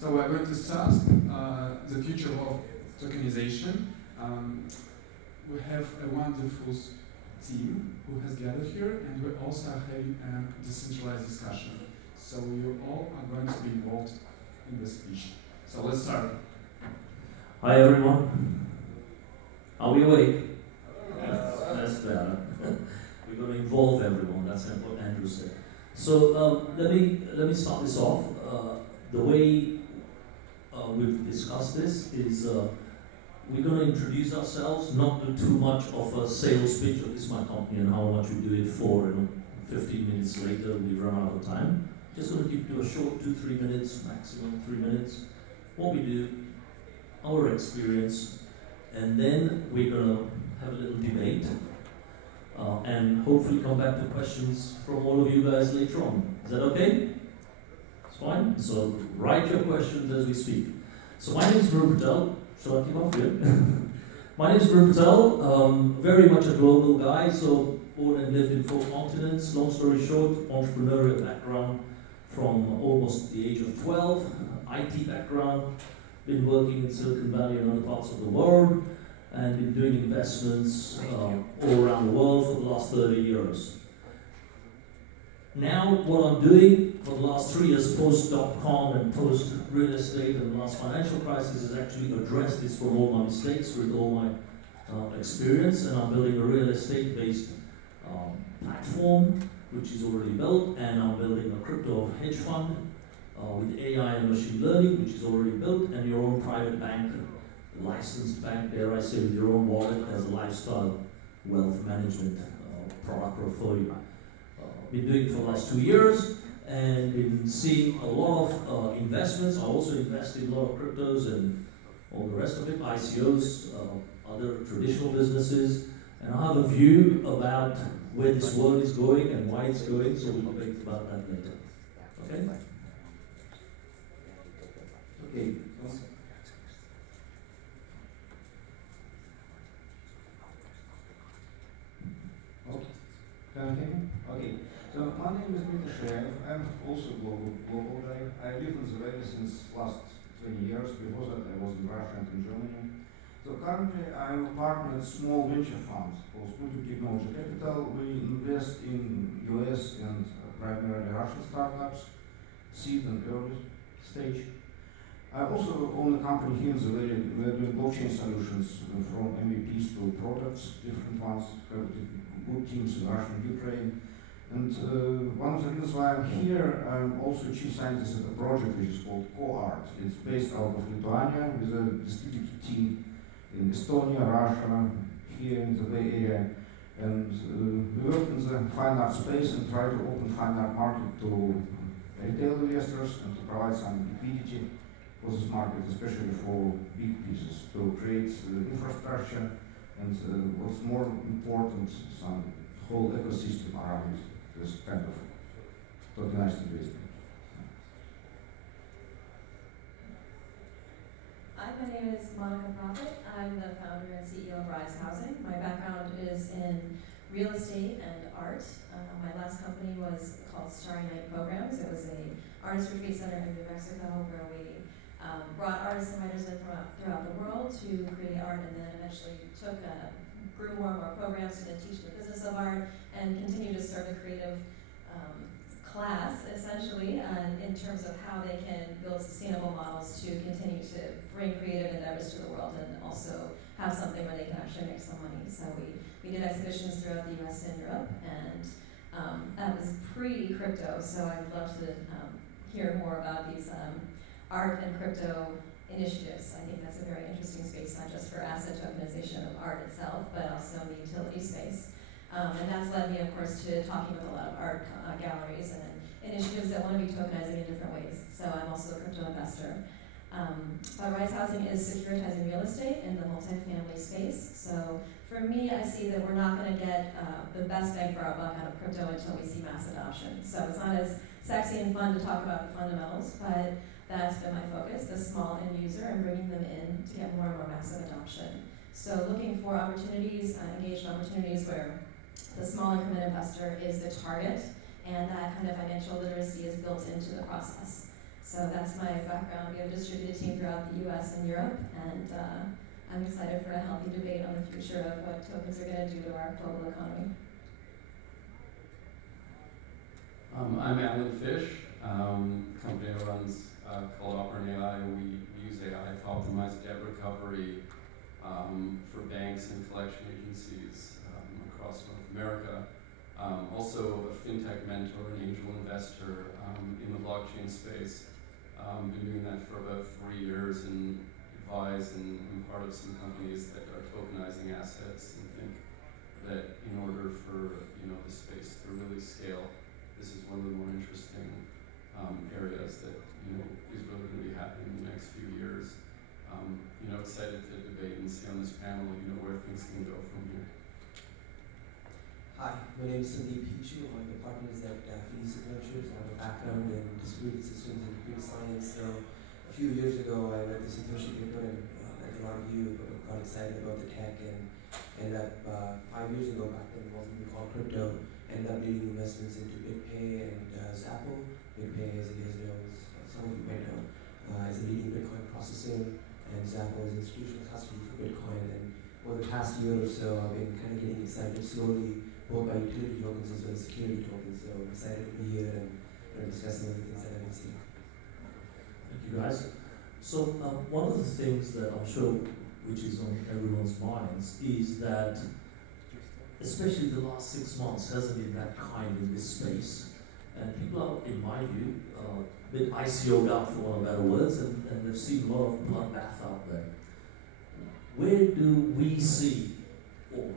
So we're going to start the future of tokenization. We have a wonderful team who has gathered here, and we also are having a decentralized discussion. So you all are going to be involved in the speech. So let's start. Hi everyone. Are we awake? That's better. We're going to involve everyone. That's what Andrew said. So let me start this off. The way we've discussed this is we're going to introduce ourselves, not do too much of a sales pitch of this is my company and how much we do it for, and 15 minutes later we run out of time. Just going to keep you a short 2-3 minutes, maximum 3 minutes. What we do, our experience, and then we're going to have a little debate and hopefully come back to questions from all of you guys later on. Is that okay? It's fine? So write your questions as we speak. So my name is Patel. Shall I kick off here? My name is Patel, very much a global guy, so born and lived in 4 continents. Long story short, entrepreneurial background from almost the age of 12, IT background, been working in Silicon Valley and other parts of the world, and been doing investments all around the world for the last 30 years. Now, what I'm doing for the last 3 years, post-.com and post-real estate and the last financial crisis, is actually address this from all my mistakes with all my experience, and I'm building a real estate-based platform, which is already built, and I'm building a crypto hedge fund with AI and machine learning, which is already built, and your own private bank, licensed bank, dare I say, with your own wallet as a lifestyle wealth management product portfolio. Been doing it for the last 2 years and been seeing a lot of investments. I also invest in a lot of cryptos and all the rest of it, ICOs, other traditional businesses, and I have a view about where this world is going and why it's going, so we'll debate about that later. Okay? Okay. Okay. So my name is Dmitri. I'm also a global guy. I live in the Valley since last 20 years. Before that, I was in Russia and in Germany. So currently, I'm a partner in small venture funds called Sputnik Technology Capital. We invest in US and primarily Russian startups, seed and early stage. I also own a company here in the Valley. We're doing blockchain solutions from MVPs to products, different ones. Have good teams in Russia and Ukraine. And one of the reasons why I'm here, I'm also chief scientist at a project which is called CoArt. It's based out of Lithuania with a distributed team in Estonia, Russia, here in the Bay Area. And we work in the fine art space and try to open fine art market to retail investors and to provide some liquidity for this market, especially for big pieces, to create infrastructure and what's more important, some whole ecosystem around this kind of tokenized investment. Hi, my name is Monica Profit. I'm the founder and CEO of Rise Housing. My background is in real estate and art. My last company was called Starry Night Programs. It was an artist retreat center in New Mexico where we brought artists and writers in throughout the world to create art, and then eventually grew more and more programs to then teach the business of art and continue to serve the creative class, essentially, in terms of how they can build sustainable models to continue to bring creative endeavors to the world and also have something where they can actually make some money. So we did exhibitions throughout the US and Europe, and that was pre-crypto, so I'd love to hear more about these art and crypto initiatives. I think that's a very interesting space, not just for asset tokenization of art itself, but also in the utility space. And that's led me, of course, to talking with a lot of art galleries and initiatives that want to be tokenizing in different ways. So I'm also a crypto investor. But Rise Housing is securitizing real estate in the multifamily space. So for me, I see that we're not going to get the best bang for our buck out of crypto until we see mass adoption. So it's not as sexy and fun to talk about the fundamentals, but that's been my focus, the small end user, and bringing them in to get more and more massive adoption. So looking for opportunities, engaged opportunities where the small increment investor is the target, and that kind of financial literacy is built into the process. So that's my background. We have a distributed team throughout the US and Europe, and I'm excited for a healthy debate on the future of what tokens are going to do to our global economy. I'm Allan Fisch. Company that runs called Operantai. We use AI to optimize debt recovery for banks and collection agencies across North America. Also a fintech mentor and angel investor in the blockchain space. Been doing that for about 3 years and advise and I'm part of some companies that are tokenizing assets and think that in order for the space to really scale, this is one of the more interesting areas that is really going to be happening in the next few years. Excited to debate and see on this panel where things can go from here. Hi, my name is Sundeep Peechu. I'm one of the partners at Felicis. I have a background in distributed systems and computer science. So a few years ago, I read this internship paper and like a lot of you got excited about the tech and ended up 5 years ago, back then it wasn't even called crypto, ended up leading investments into BitPay and Zapple. BitPay, as you guys know, some of you might know, is a leading Bitcoin processor, and Zapple is institutional custody for Bitcoin. And over the past year or so, I've been kind of getting excited slowly, both by utility tokens as well as security tokens. So I'm excited to be here and discuss some of the things that I've been seeing. Thank you, guys. So one of the things that I'm sure which is on everyone's minds is that, especially the last 6 months, hasn't been that kind in this space. And people are, in my view, a bit ICO'd out, for want of better words, and they've seen a lot of bloodbath out there. Where do we see, or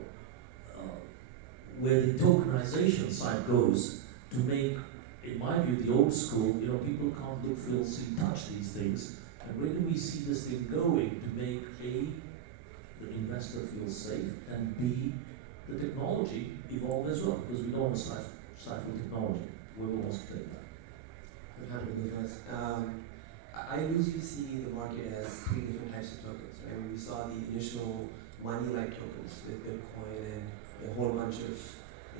where the tokenization side goes to make, in my view, the old school, people can't look, feel, see, touch these things, and where do we see this thing going to make A, the investor feel safe, and B, the technology evolve as well, because we don't want to stifle technology. Whoever wants to take that. I'm happy to go first. I usually see the market as 3 different types of tokens. Right? We saw the initial money-like tokens with Bitcoin and a whole bunch of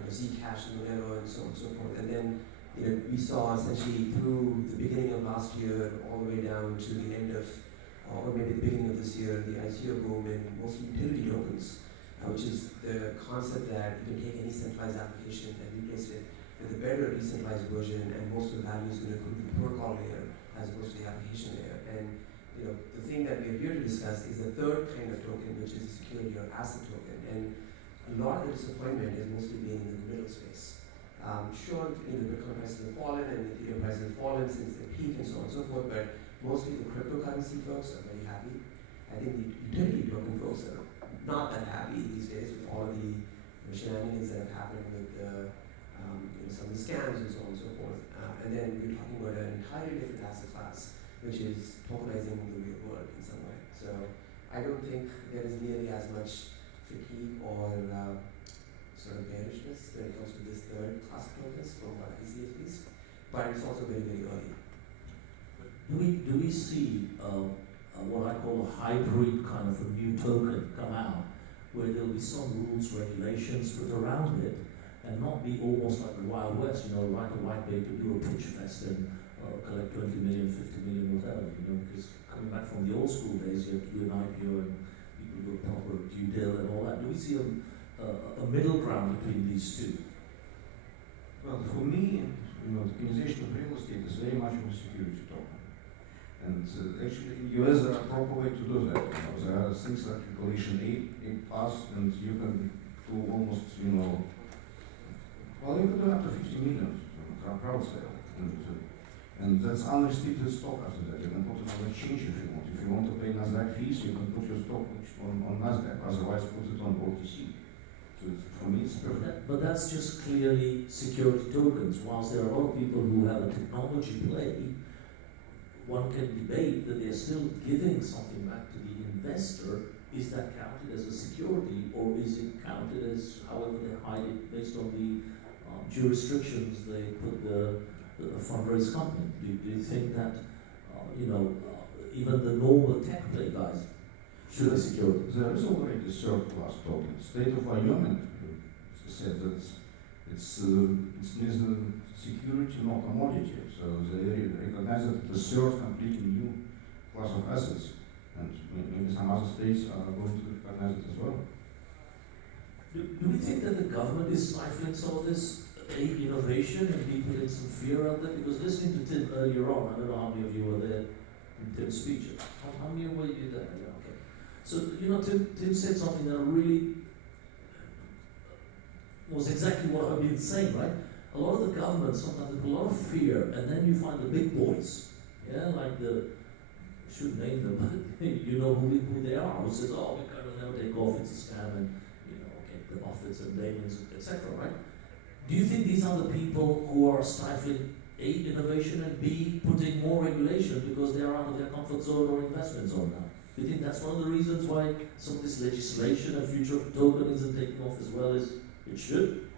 Zcash and Monero and so on and so forth. And then we saw essentially through the beginning of last year all the way down to the end of, or maybe the beginning of this year, the ICO boom in mostly utility tokens, which is the concept that you can take any centralized application and replace it with a better decentralized version, and most of the value is going to accrue to the protocol layer as opposed to the application layer. And the thing that we're here to discuss is the third kind of token, which is the security or asset token. And a lot of the disappointment is mostly being in the middle space. Sure, the Bitcoin prices have fallen and the Ethereum prices have fallen since the peak and so on and so forth, but mostly the cryptocurrency folks are very happy. I think the utility token folks are not that happy these days with all of the shenanigans that have happened with some of the scams and so on and so forth. And then we're talking about an entirely different asset class, which is tokenizing the real world in some way. So I don't think there is nearly as much fatigue or sort of bearishness when it comes to this third class of tokens, from what I see at least. But it's also very, very early. Do we see what I call a hybrid kind of a new token come out, where there'll be some rules, regulations put around it, and not be almost like the Wild West, write a white paper, do a pitch fest, and collect 20 million, 50 million, whatever, because coming back from the old school days, you have to do an IPO and people do a proper due deal and all that. Do we see a middle ground between these two? Well, for me, tokenization of real estate is very much of a security token. And actually, in the US, there are proper way to do that. There are things like Regulation 8 plus, and you can do almost, well, you can do up to 50 million crowd sale. And that's unrestricted stock after that. You can put it on exchange if you want. If you want to pay NASDAQ fees, you can put your stock on NASDAQ. Otherwise, put it on OTC. So for me, it's perfect. But that's just clearly security tokens. Whilst there are a lot of people who have a technology play, one can debate that they're still giving something back to the investor. Is that counted as a security, or is it counted as however they hide it based on the jurisdictions they put the fundraise company? Do you think that even the normal tech play guys should be security? There is already third class token. State of Wyoming said that it's neither security, no commodity. So they recognize that it's a third completely new class of assets. And maybe some other states are going to recognize it as well. Do we think that the government is stifling some of this innovation and be putting some fear out there? Because listening to Tim earlier on, I don't know how many of you were there in Tim's speech. How many were you there? Yeah, okay. So, Tim said something that really was exactly what I've been saying, right? A lot of the government sometimes have a lot of fear, and then you find the big boys, like I should name them, but you know who they are, who says, oh, we kind of never take off, it's a scam, and the Buffetts and Damons, etc., right? Do you think these are the people who are stifling A, innovation, and B, putting more regulation because they are out of their comfort zone or investment zone now? Do you think that's one of the reasons why some of this legislation and future of token isn't taking off as well as it should?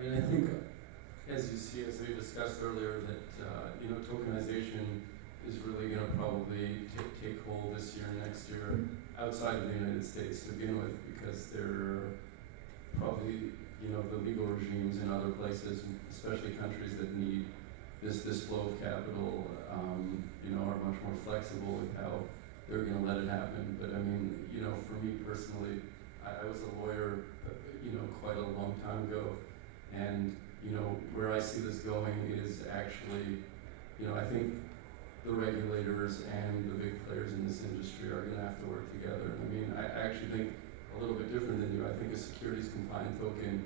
I think, as we discussed earlier, that tokenization is really going to probably take hold this year and next year outside of the United States to begin with, because there are probably the legal regimes in other places, especially countries that need this flow of capital, are much more flexible with how they're going to let it happen. But for me personally, I was a lawyer, quite a long time ago, and where I see this going is actually, I think the regulators and the big players in this industry are going to have to work together. I actually think a little bit different than you. I think a securities compliant token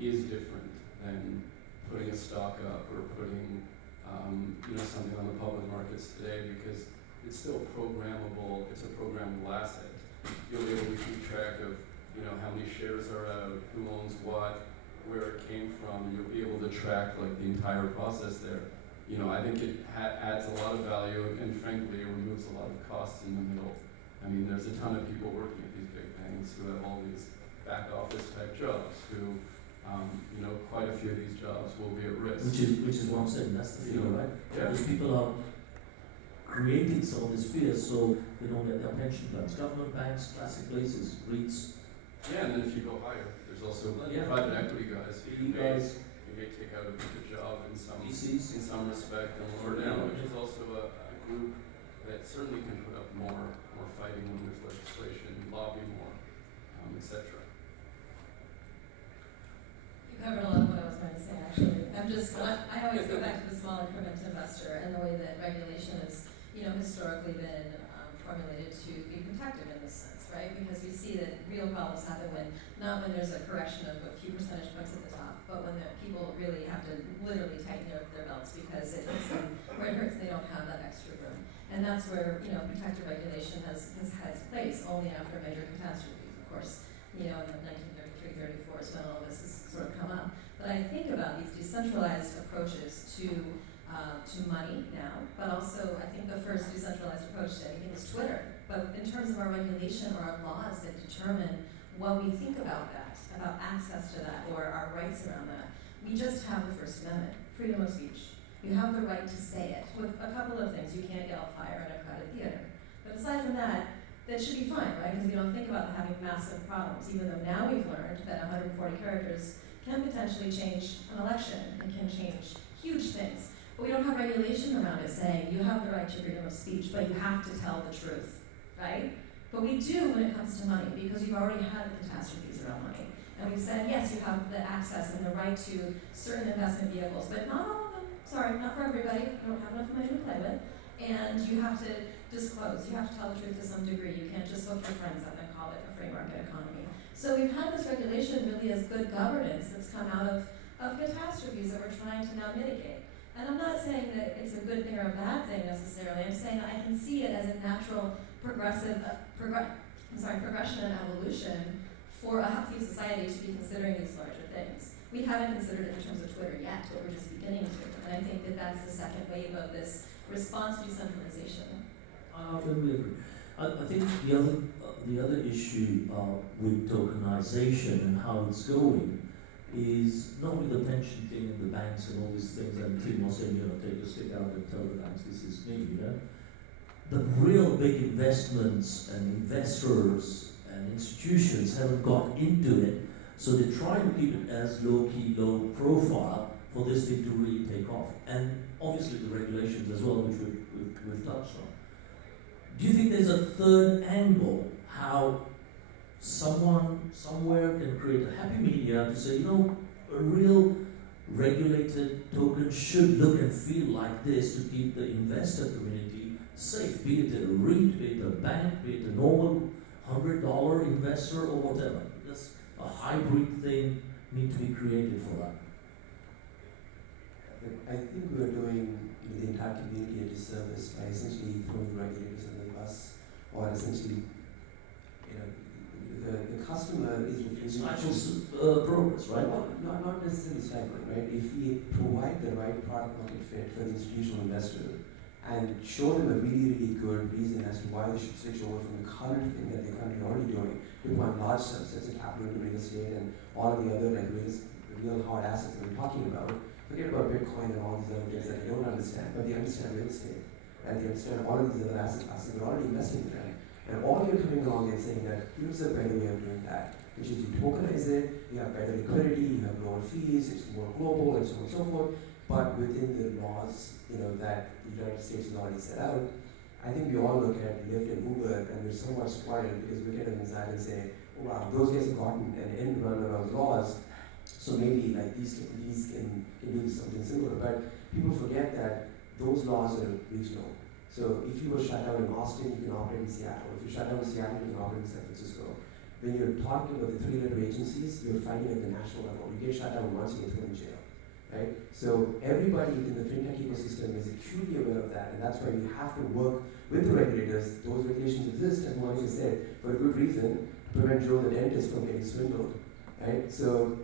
is different than putting a stock up or putting something on the public markets today, because it's still programmable. It's a programmable asset. You'll be able to keep track of how many shares are out, who owns what, where it came from. You'll be able to track the entire process there. I think it adds a lot of value, and frankly, it removes a lot of costs in the middle. There's a ton of people working at these big banks who have all these back office type jobs who, quite a few of these jobs will be at risk. Which is what I'm saying, that's the fear, right? Yeah. Because people are creating some of this fear so they don't get their pension plans. Government banks, classic places, REITs. Yeah, and then if you go higher, there's also private equity guys. You may take out a good job in some respect and lower down, which is also a group that certainly can put up more fighting when there's legislation, lobby more, etc. You covered a lot of what I was going to say, actually. I always go back to the small increment investor and the way that regulation has, historically been formulated to be protective in this sense, right? Because we see that real problems happen not when there's a correction of a few percentage points at the top, but when people really have to literally tighten their belts because it hits them where it hurts, they don't have that extra room. And that's where, protective regulation has had its place only after major catastrophes, of course. In the 1933, 34 is when all this has sort of come up. But I think about these decentralized approaches to money now, but also I think the first decentralized approach to anything was Twitter. But in terms of our regulation or our laws that determine what we think about that, about access to that or our rights around that, we just have the First Amendment, freedom of speech. You have the right to say it with a couple of things. You can't yell fire in a crowded theater. But aside from that should be fine, right? Because we don't think about having massive problems, even though now we've learned that 140 characters can potentially change an election and can change huge things. But we don't have regulation around it saying you have the right to freedom of speech, but you have to tell the truth, right? But we do when it comes to money, because you've already had the catastrophes around money. And we've said, yes, you have the access and the right to certain investment vehicles, but not all of them. Sorry, not for everybody. You don't have enough money to play with. And you have to disclose. You have to tell the truth to some degree. You can't just hook your friends up and call it a free market economy. So we've had this regulation really as good governance that's come out of catastrophes that we're trying to now mitigate. And I'm not saying that it's a good thing or a bad thing necessarily. I'm saying that I can see it as a natural progression and evolution for a healthy society to be considering these larger things. We haven't considered it in terms of Twitter yet, but we're just beginning to. And I think that that's the second wave of this response to decentralization. I totally agree. I think the other issue with tokenization and how it's going is not only the pension thing and the banks and all these things, and Tim was saying, take your stick out and tell the banks this is me, The real big investments and investors and institutions haven't got into it, so they try to keep it as low-key, low-profile for this thing to really take off. And obviously the regulations as well, which we've touched on. Do you think there's a third angle, how someone somewhere can create a happy media to say, you know, a real regulated token should look and feel like this to keep the investor community safe, be it a REIT, be it a bank, be it a normal $100 investor or whatever. That's a hybrid thing need to be created for that. I think we're doing the entire community a disservice by essentially throwing regulators under the bus, or essentially, you know, the customer is stifles progress, right? Well, not necessarily stifling, right? If we provide the right product market fit for the institutional investor and show them a really, really good reason as to why they should switch over from the current thing that they're currently already doing, deploying large sets of capital into real estate and all of the other like real hard assets that we're talking about. Forget about Bitcoin and all these other things that they don't understand, but they understand real estate, and they understand all of these other asset classes. They're already investing in them. And all you're coming along and saying that here's a better way of doing that, which is you tokenize it, you have better liquidity, you have lower fees, it's more global, and so on and so forth. But within the laws, you know, that the United States has already set out, I think we all look at Lyft and Uber and we're somewhat spoiled because we get inside and say, oh, wow, those guys have gotten an end run on those laws, so maybe like these can do something similar. But people forget that those laws are regional. So if you were shut down in Austin, you can operate in Seattle. If you're shut down in Seattle, you can operate in San Francisco. When you're talking about the three-letter agencies, you're fighting at the national level. You get shut down once, you get thrown in jail, right? So everybody in the fintech ecosystem is acutely aware of that, and that's why we have to work with the regulators. Those regulations exist, as Monica said, for a good reason, to prevent Joe the dentist from getting swindled, right? So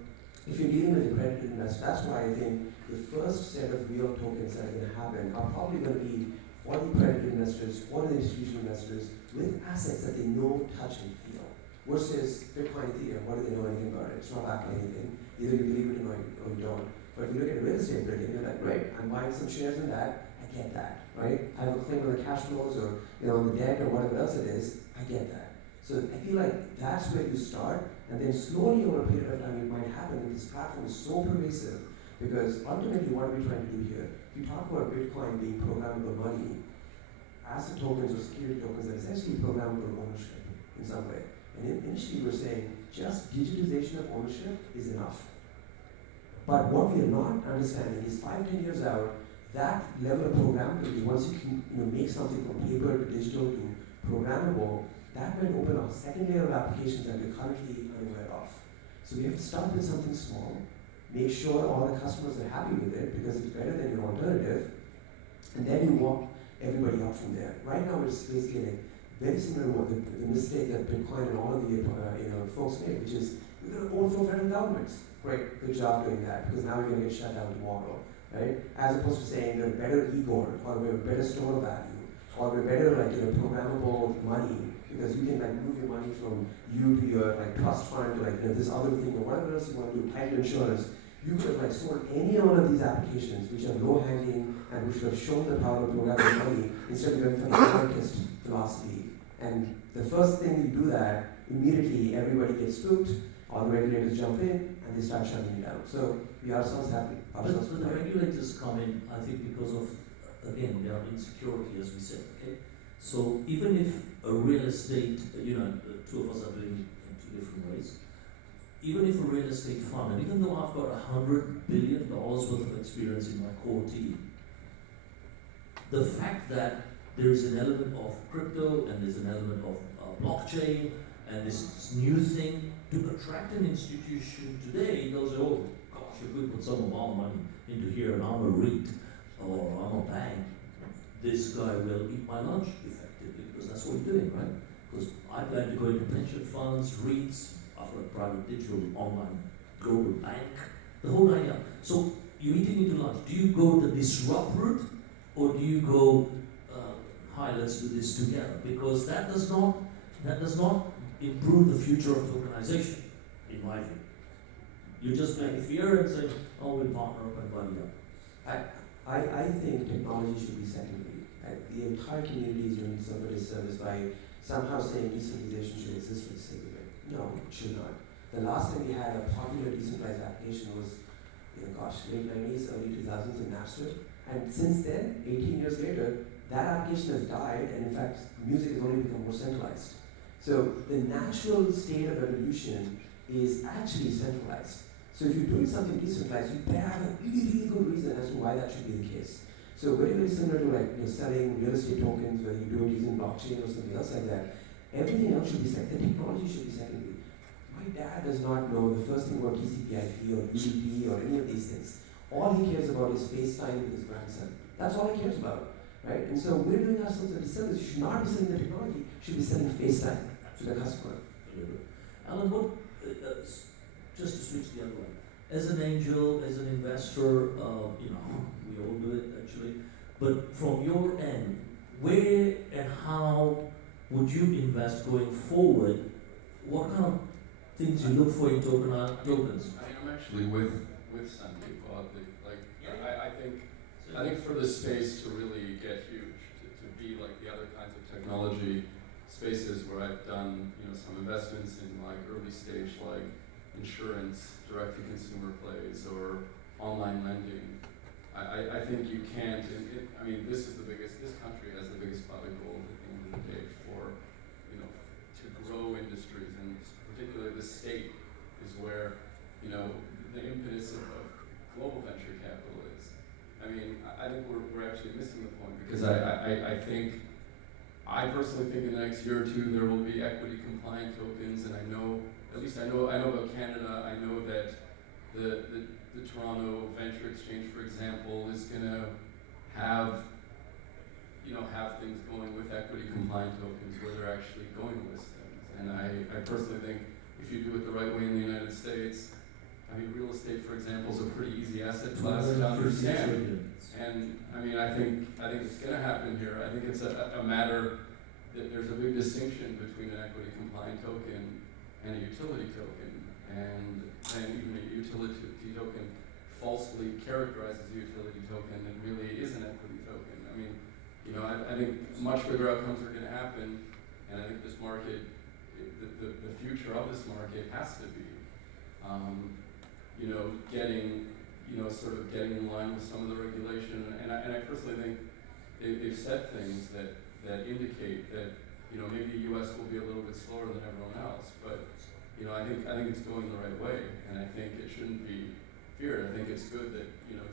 if you're dealing with accredited investors, that's why I think the first set of real tokens that are going to happen are probably going to be for the accredited investors, for the institutional investors, with assets that they know, touch, and feel. Versus Bitcoin, Ethereum, what do they know anything about it? It's not backed by anything. Either you believe it or you don't. But if you look at real estate trading, you're like, right, I'm buying some shares in that, I get that, right? I have a claim on the cash flows or on the debt or whatever else it is, I get that. So I feel like that's where you start, and then slowly over a period of time it might happen, and this platform is so pervasive, because ultimately what are we trying to do here? We talk about Bitcoin being programmable money, asset tokens or security tokens are essentially programmable ownership in some way. And initially we're saying just digitization of ownership is enough. But what we are not understanding is 5-10 years out, that level of programmability, once you can make something from paper to digital to programmable, that might open up a second layer of applications that we're currently unaware of. So we have to start with something small, make sure all the customers are happy with it because it's better than your alternative, and then you walk everybody up from there. Right now it's basically like very similar to what the mistake that Bitcoin and all of the folks made, which is we're going to overthrow federal governments. Great, good job doing that, because now we're going to get shut down tomorrow, right? As opposed to saying we're better Igor, or we're better store value, or we're better programmable money, because you can move your money from you to your trust fund to this other thing or whatever else you want to do, title insurance. You could have sold any one of these applications which are low-hanging and which have shown the power of programming money instead of going for the anarchist philosophy. And the first thing you do that, immediately everybody gets spooked, all the regulators jump in, and they start shutting you down. So we ourselves have to. But the regulators come in, I think, because of, again, their insecurity, as we said, okay? So even if a real estate, two of us are doing it in two different ways, even if a real estate fund, and even though I've got $100 billion worth of experience in my core team, the fact that there's an element of crypto and there's an element of blockchain and this new thing to attract an institution today, they'll say, oh gosh, if we put some of our money into here and I'm a REIT or I'm a bank, this guy will eat my lunch effectively, because that's what we're doing, right? Because I plan to go into pension funds, REITs, after a private digital online global bank, the whole idea. So you're eating into lunch. Do you go the disrupt route, or do you go, hi, let's do this together? Because that does not improve the future of tokenization, in my view. You just make fear and say, oh, we'll partner up and buddy up. I think technology should be secondary. The entire community is doing itself a disservice by somehow saying decentralization should exist for the sake of it. No, it should not. The last time we had a popular decentralized application was, late 90s, early 2000s in Napster. And since then, 18 years later, that application has died, and in fact, music has only become more centralized. So the natural state of evolution is actually centralized. So if you're doing something decentralized, you better have a really, really good reason as to why that should be the case. So very, very similar to selling real estate tokens, whether you do it using blockchain or something else like that. Everything else should be secondary. The technology should be secondary. My dad does not know the first thing about TCP/IP or UDP or any of these things. All he cares about is FaceTime with his grandson. That's all he cares about, right? And so we're doing ourselves a disservice. You should not be selling the technology. You should be selling FaceTime to the customer. Alan, what, just to switch the other way, as an angel, as an investor, we all do it actually, but from your end, where and how would you invest going forward? What kind of things you look for in tokens? I'm actually with Sundeep broadly. I think for this space to really get huge, to be like the other kinds of technology spaces where I've done some investments in early stage insurance, direct to consumer plays, or online lending. I think you can't. This country has the biggest pot of gold at the end of the day for to grow industries, and particularly the state is where the impetus of global venture capital is. I think we're actually missing the point, because I personally think in the next year or two there will be equity compliant tokens, and I know about Canada. I know that the Toronto Venture Exchange, for example, is going to have things going with equity compliant tokens where they're actually going to list things. And I personally think if you do it the right way in the United States, real estate, for example, is a pretty easy asset class to understand. And I think it's going to happen here. I think it's a matter that there's a big distinction between an equity compliant token and a utility token, and even a utility token falsely characterized as a utility token and really is an equity token. I think much bigger outcomes are going to happen, and I think this market, the future of this market has to be, getting in line with some of the regulation. And I personally think they've said things that indicate that maybe the U.S. will be a little bit slower than everyone else, but I think it's going the right way, and I think it shouldn't be feared. I think it's good that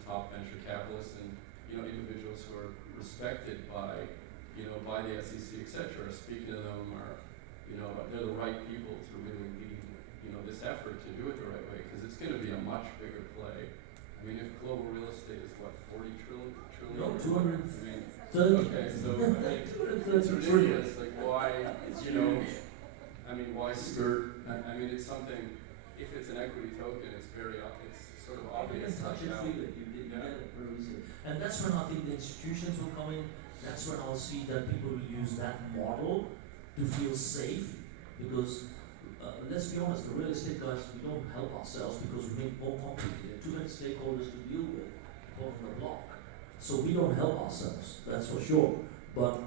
top venture capitalists and individuals who are respected by the SEC, etc. Speaking to them are they're the right people to really lead this effort to do it the right way, because it's going to be a much bigger play. If global real estate is what, 40 trillion? No, 230. Okay, so it's ridiculous. Why? Why skirt? It's something. If it's an equity token, it's sort of obvious. And that's when I think the institutions will come in. That's when I'll see that people will use that model to feel safe, because let's be honest, the real estate guys, we don't help ourselves because we make it more complicated. Too many stakeholders to deal with on the block. So we don't help ourselves, that's for sure. But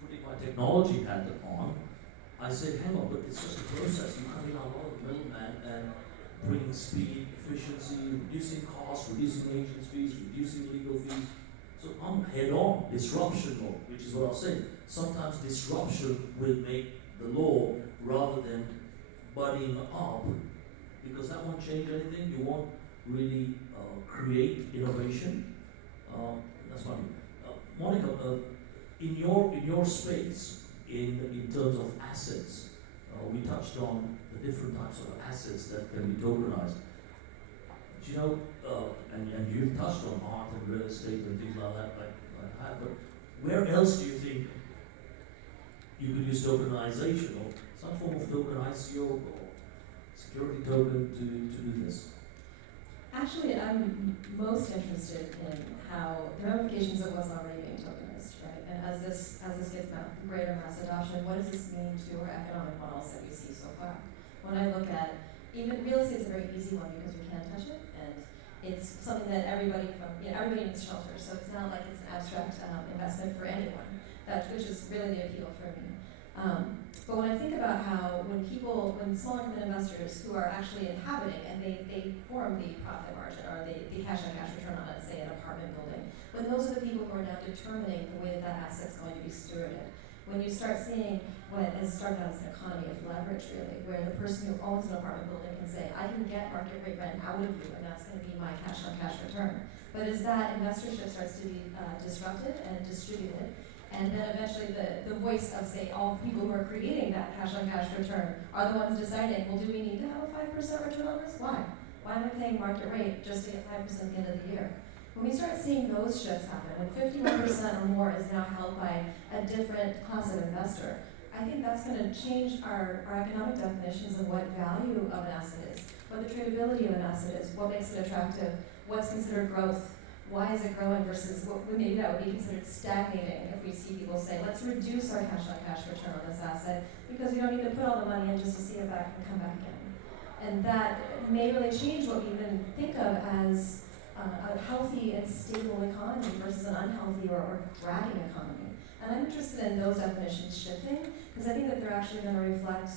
putting my technology hat on, I say, hang on, but it's just a process. You come in on all the middleman and bringing speed, efficiency, reducing costs, reducing agents' fees, reducing legal fees. So I'm head on, disruption mode, which is what I'll say. Sometimes disruption will make the law rather than buddying up, because that won't change anything. You won't really create innovation. That's funny. Monica, in your space, in terms of assets, we touched on the different types of assets that can be tokenized. Do and you've touched on art and real estate and things like that, but where else do you think you could use tokenization or some form of token ICO or security token to do this? Actually, I'm most interested in how the ramifications of what's already being tokenized, right? And as this gets greater mass adoption, what does this mean to our economic models that we see so far? When I look at, even real estate is a very easy one because we can't touch it, and It's something that everybody needs shelter, so it's not like it's an abstract investment for anyone, which is really the appeal for me. But when I think about how when small increment investors who are actually inhabiting and they form the profit margin or the cash on cash return on, let's say, an apartment building, when those are the people who are now determining the way that asset's going to be stewarded, when you start seeing as it started out as an economy of leverage, really, where the person who owns an apartment building can say, I can get market rate rent out of you, and that's going to be my cash on cash return. But as that investorship starts to be disrupted and distributed, and then eventually the voice of, say, all the people who are creating that cash on cash return are the ones deciding, well, do we need to have a 5% return on this? Why? Why am I paying market rate just to get 5% at the end of the year? When we start seeing those shifts happen, when 51% or more is now held by a different class of investor, I think that's going to change our economic definitions of what value of an asset is, what the tradability of an asset is, what makes it attractive, what's considered growth, why is it growing versus what maybe that would be considered stagnating if we see people say, let's reduce our cash on cash return on this asset because we don't need to put all the money in just to see it back and come back again. And that may really change what we even think of as a healthy and stable economy versus an unhealthy or dragging economy. And I'm interested in those definitions shifting because I think that they're actually going to reflect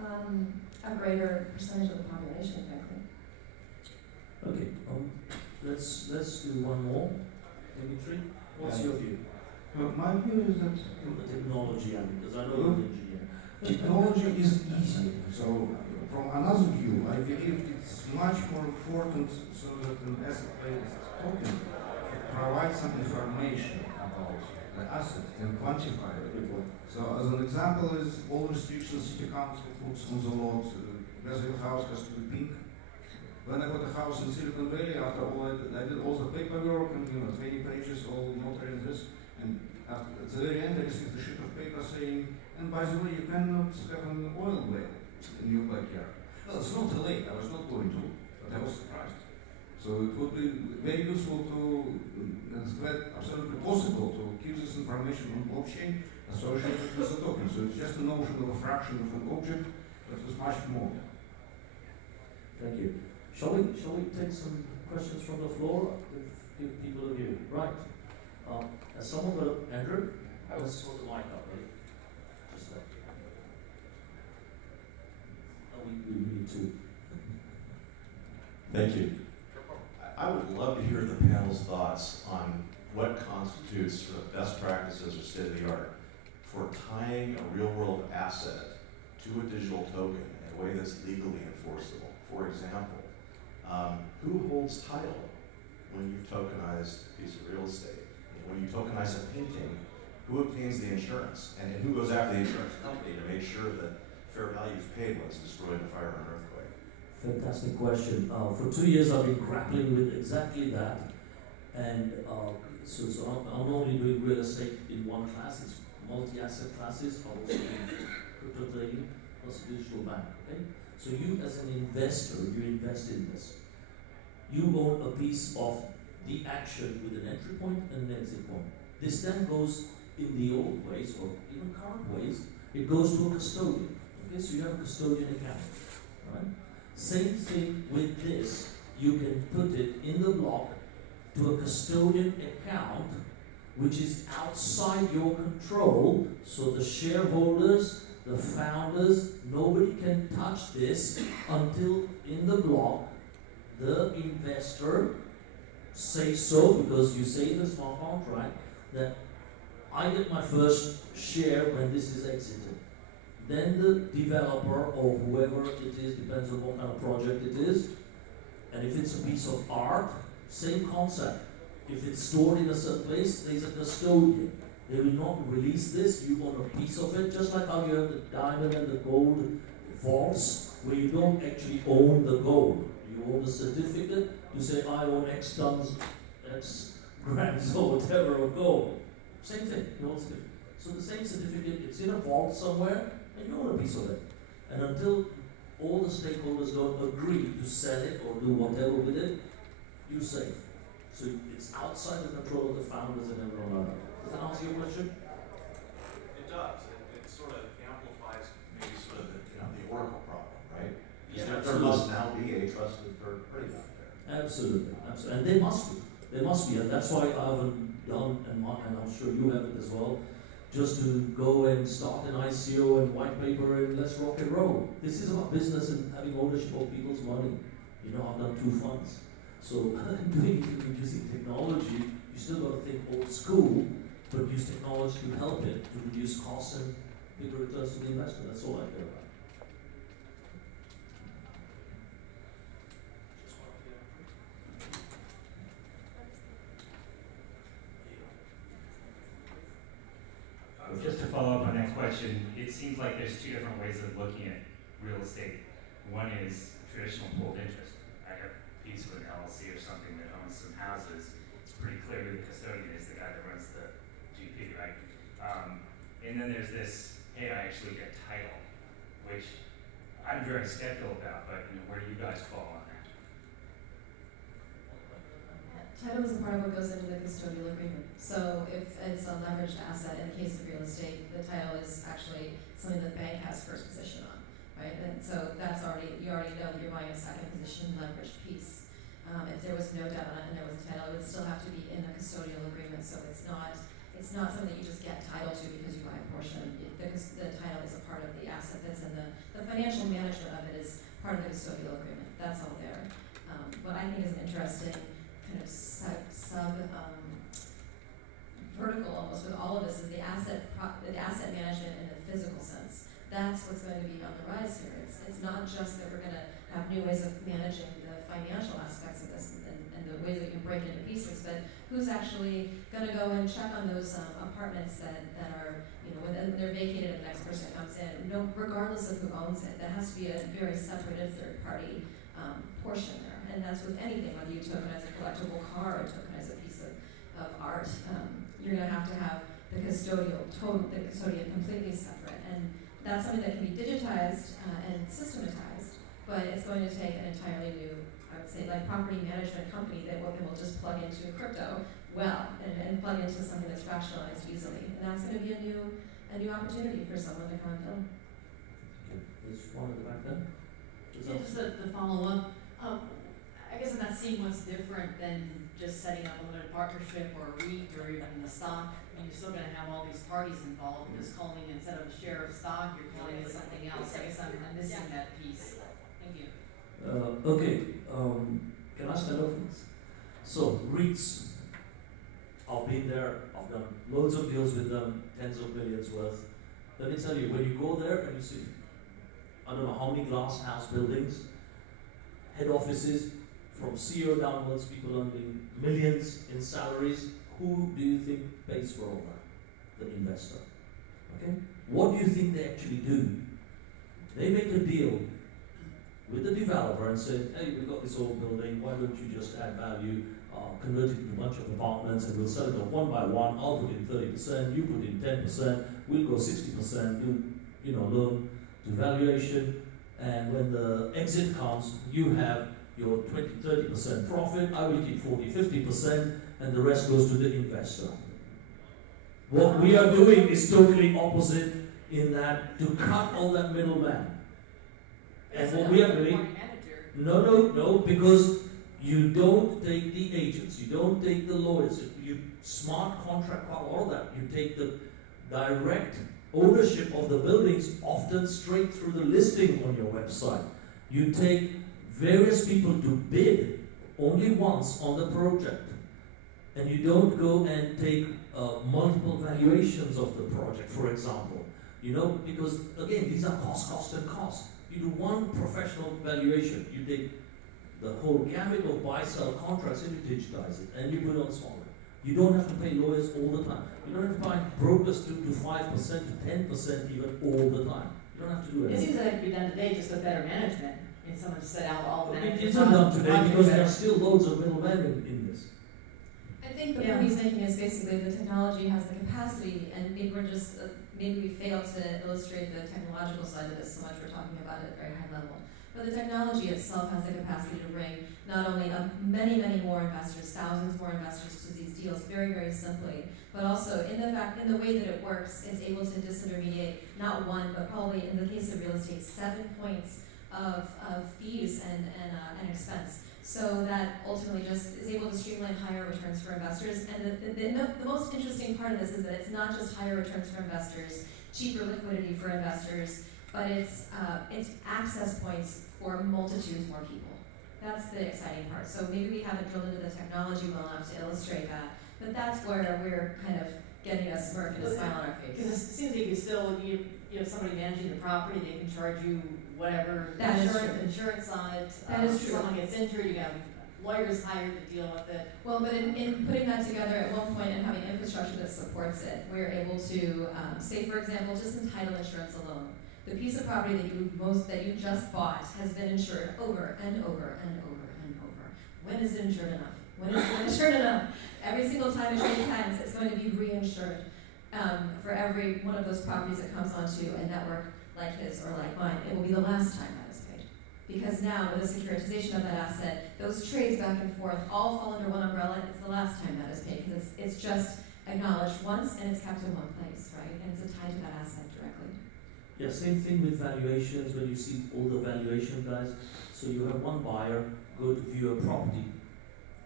a greater percentage of the population, frankly. Okay, let's do one more. Dmitri, what's your view? My view is that The technology, because I know you're an engineer. technology is easy. So from another view, I believe it's much more important so that an asset-based token provides some information about the asset and quantify it. So as an example is all restrictions city council puts on the lot, residential house has to be pink. When I bought a house in Silicon Valley, after all I did all the paperwork and 20 pages, all notary and this, and at the very end I received a sheet of paper saying, and by the way, you cannot have an oil well in your backyard. Well, it's not too late, I was not going to, but I was surprised. So it would be very useful to, it's absolutely possible to keep this information on blockchain associated with the token. So it's just a notion of a fraction of an object, but it's much more. Thank you. Shall we take some questions from the floor? Give people a view. Right. Has someone got Andrew? Let's put the mic up, right? Just that. Oh, we need to. Thank you. I would love to hear the panel's thoughts on what constitutes sort of best practices or state of the art for tying a real world asset to a digital token in a way that's legally enforceable. For example, who holds title when you've tokenized a piece of real estate? When you tokenize a painting, who obtains the insurance? And who goes after the insurance company to make sure that fair value is paid when it's destroyed in a fire or an earthquake? Fantastic question. For 2 years I've been grappling with exactly that. And so I'm only doing real estate in one class, it's multi-asset classes, I'm also doing crypto trading, plus digital bank, okay? So you as an investor, you invest in this. You own a piece of the action with an entry point and an exit point. This then goes in the old ways, or even current ways, it goes to a custodian. Okay, so you have a custodian account, right? Same thing with this. You can put it in the block to a custodian account, which is outside your control, so the shareholders, the founders, nobody can touch this until in the block the investor says so, because you say in the smart contract that I get my first share when this is exited. Then the developer or whoever it is, depends on what kind of project it is, and if it's a piece of art, same concept. If it's stored in a certain place, there's a custodian. They will not release this, you own a piece of it, just like how you have the diamond and the gold vaults, where you don't actually own the gold. You own the certificate, you say, I own X tons, X grams or whatever of gold. Same thing, you own it. So the same certificate, it's in a vault somewhere, and you own a piece of it. And until all the stakeholders don't agree to sell it or do whatever with it, you're safe. So it's outside the control of the founders and everyone else. Does that answer your question? It does. It sort of amplifies maybe sort of the Oracle problem, right? Yeah, There must now be a trusted third party out there. Absolutely, absolutely. And they must be. They must be, and that's why I haven't done, and I'm sure you haven't as well, just to go and start an ICO and white paper and let's rock and roll. This is about business and having ownership of people's money. You know, I've done 2 funds. So doing it using technology, you still got to think old school, but use technology to help it, to reduce costs and bigger returns to the investor. That's all I care about. Just to follow up on that question, it seems like there's 2 different ways of looking at real estate. One is traditional pooled interest. I have a piece with an LLC or something that owns some houses. It's pretty clear who the custodian is, the guy that runs the GP, right? And then there's this, hey, I actually get title, which I'm very skeptical about, but where do you guys fall on that? Title is a part of what goes into the custodial agreement. So if it's a leveraged asset, in the case of real estate, the title is actually something the bank has first position on, right? And so that's already, you already know that you're buying a second position leveraged piece. If there was no debt on it and there was a title, it would still have to be in the custodial agreement. So it's not something that you just get title to because you buy a portion. The title is a part of the asset that's in the financial management of it is part of the custodial agreement. That's all there. What I think is an interesting kind of vertical almost with all of this is the asset management in the physical sense. That's what's going to be on the rise here. It's not just that we're going to have new ways of managing the financial aspects of this and the ways that you break into pieces, but who's actually going to go and check on those apartments that are, when they're vacated and the next person comes in, regardless of who owns it. That has to be a very separated third-party portion there. And that's with anything, whether you tokenize a collectible car or tokenize a piece of art, you're going to have the custodian completely separate. And that's something that can be digitized and systematized, but it's going to take an entirely new, I would say, like property management company that will just plug into crypto and plug into something that's fractionalized easily. And that's going to be a new opportunity for someone to come and film. There's one at the back then. Yeah, just to follow up. I guess in that scene, what's different than just setting up a limited partnership or a REIT or even the stock? I mean, you're still going to have all these parties involved. You're just calling instead of a share of stock, you're calling it something else. I guess I'm missing that piece. Thank you. Okay. Can I start off with this? So REITs, I've been there. I've done loads of deals with them, tens of millions worth. Let me tell you, when you go there and you see, I don't know how many glass house buildings, head offices, from CEO downwards, people earning millions in salaries. Who do you think pays for all that? The investor. Okay? What do you think they actually do? They make a deal with the developer and say, hey, we've got this old building, why don't you just add value, convert it into a bunch of apartments, and we'll sell it off one by one. I'll put in 30%, you put in 10%, we'll go 60%, you loan to valuation, and when the exit comes, you have your 20-30% profit, I will keep 40-50%, and the rest goes to the investor. What we are doing is totally opposite in that to cut all that middleman. And what we are doing, no, because you don't take the agents, you don't take the lawyers, you smart contract, all of that, you take the direct ownership of the buildings, often straight through the listing on your website. You take various people to bid only once on the project, and you don't go and take multiple valuations of the project, for example. Because again, these are cost, and cost. You do one professional valuation, you take the whole gamut of buy-sell contracts and you digitize it, and you put it on smaller. You don't have to pay lawyers all the time. You don't have to pay brokers to 5% to 10% even all the time. You don't have to do it. It seems like it could be done today, just with better management. And someone set out all the management. It's not done today because there are still loads of middlemen in this. I think the point he's making is basically the technology has the capacity, and maybe maybe we fail to illustrate the technological side of this so much. We're talking about it at a very high level. But the technology itself has the capacity to bring not only many, many more investors, thousands more investors to these deals very, very simply, but also in the way that it works, it's able to disintermediate not one, but probably in the case of real estate, 7 points of fees and expense. So that ultimately just is able to streamline higher returns for investors. And the most interesting part of this is that it's not just higher returns for investors, cheaper liquidity for investors, but it's access points for multitudes more people. That's the exciting part. So maybe we haven't drilled into the technology well enough to illustrate that, but that's where we're kind of getting a smirk and a smile on our face. Because it seems like you have somebody managing the property, they can charge you whatever insurance side. That is true. Someone gets injured, you have lawyers hired to deal with it. Well, but in putting that together at one point and having infrastructure that supports it, we're able to say, for example, just in title insurance alone, the piece of property that you just bought has been insured over and over and over and over. When is it insured enough? When is it insured enough? Every single time it trades hands, it's going to be reinsured for every one of those properties that comes onto a network like his or like mine. It will be the last time that is paid. Because now, with the securitization of that asset, those trades back and forth all fall under one umbrella. It's the last time that is paid because it's just acknowledged once and it's kept in one place, right? And it's tied to that asset directly. Yeah, same thing with valuations. When you see all the valuation guys, so you have one buyer go to view a property,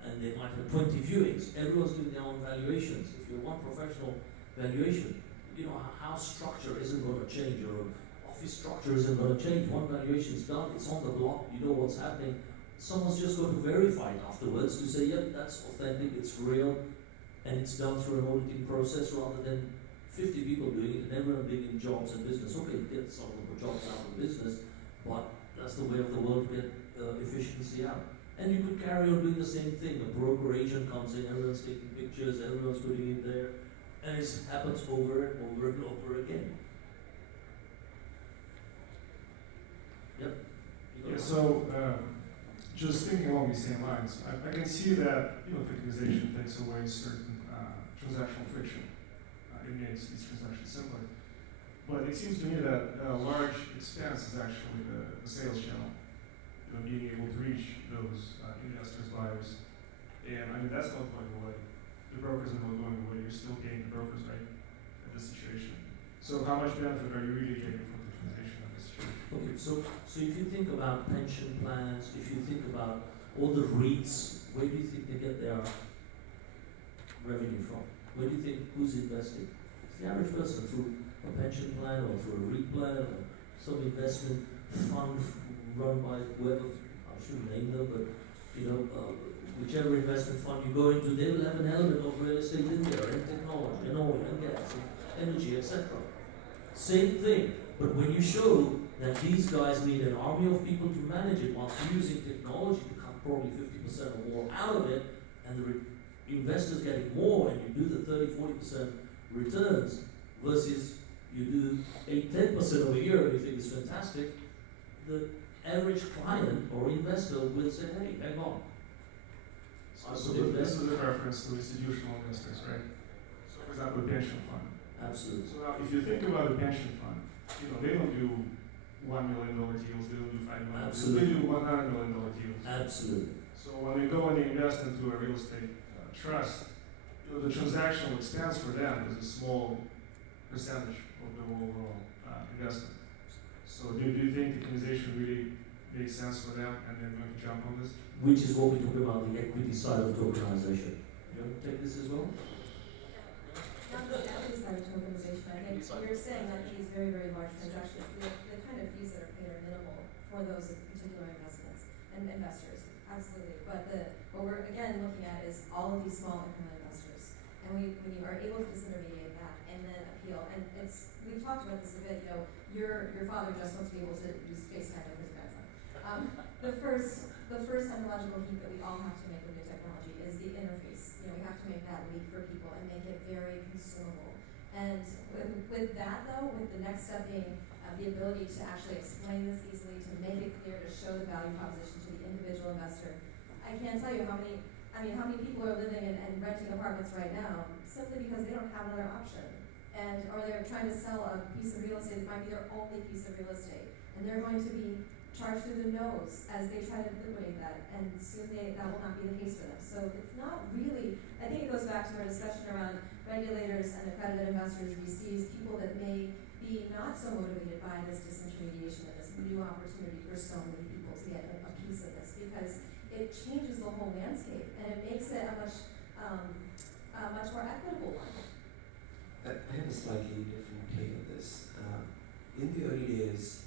and they might have 20 viewings. Everyone's doing their own valuations. If you're one professional valuation, you know, house structure isn't going to change, or office structure isn't going to change. One valuation is done, it's on the block, you know what's happening. Someone's just going to verify it afterwards to say, yep, that's authentic, it's real, and it's done through an auditing process rather than 50 people doing it and everyone being in jobs and business. Okay, get some of the jobs out of business, but that's the way of the world to get efficiency out. And you could carry on doing the same thing. A broker agent comes in, everyone's taking pictures, everyone's putting it there, and it happens over and over and over again. Yep. Yeah, so just thinking along these same lines, I can see that tokenization takes away certain transactional friction. It makes these transactions simpler. But it seems to me that a large expense is actually the sales channel. Being able to reach those investors, buyers. And I mean, that's not going away. The brokers are not going away. You're still getting the brokers, right, at this situation. So how much benefit are you really getting from the tokenization of this situation? Okay, so if you think about pension plans, if you think about all the REITs, where do you think they get their revenue from? Where do you think, who's investing? It's the average person through a pension plan or through a REIT plan or some investment fund run by whoever, I shouldn't name them, but whichever investment fund you go into, they will have an element of real estate in there, and technology, and oil, and gas, and energy, etc. Same thing, but when you show that these guys need an army of people to manage it whilst using technology to cut probably 50% or more out of it, and the investors getting more, and you do the 30-40% returns versus you do 8-10% over a year, and you think it's fantastic, the average client or investor will say, hey, hang on. So this is a reference to institutional investors, right? So for example, a pension fund. Absolutely. So now if you think about a pension fund, they don't do $1 million deals, they don't do $5 million Absolutely. deals, they do $100 million deals. Absolutely. So when they go and they invest into a real estate trust, the transactional expense for them is a small percentage of the overall investment. So do you think tokenization really makes sense for them and they're going to jump on this? Which is what we talk about, the equity side of tokenization. You want to take this as well? Not the equity side of tokenization. I think you're saying that these very, very large transactions, the kind of fees that are paid are minimal for those particular investments and investors. Absolutely. But what we're again looking at is all of these small incremental investors. And when you are able to disintermediate that and then appeal, and we've talked about this a bit, your father just wants to be able to use FaceTime with his grandson. The first technological leap that we all have to make with new technology is the interface. We have to make that leap for people and make it very consumable. And with that though, with the next step being the ability to actually explain this easily, to make it clear, to show the value proposition to the individual investor. I can't tell you how many people are living and renting apartments right now simply because they don't have another option. Or they're trying to sell a piece of real estate that might be their only piece of real estate. And they're going to be charged through the nose as they try to liquidate that, and soon that will not be the case for them. So it's not really, I think it goes back to our discussion around regulators and accredited investors, VCs, people that may be not so motivated by this disintermediation and this new opportunity for so many people to get a piece of this. Because it changes the whole landscape, and it makes it a much more equitable one. I have a slightly different take on this. In the early days,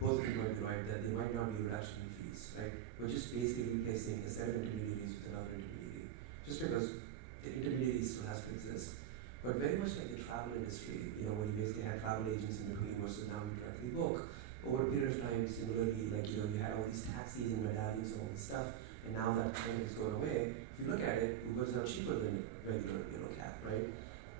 both of you might be right that there might not be a reduction in fees, right? We're just basically replacing a set of intermediaries with another intermediary, just because the intermediary still has to exist. But very much like the travel industry, when you basically had travel agents in between versus now you directly book, over a period of time, similarly, like, you had all these taxis and medallions and all this stuff, and now that trend has gone away. If you look at it, Uber's now cheaper than regular, cab, right?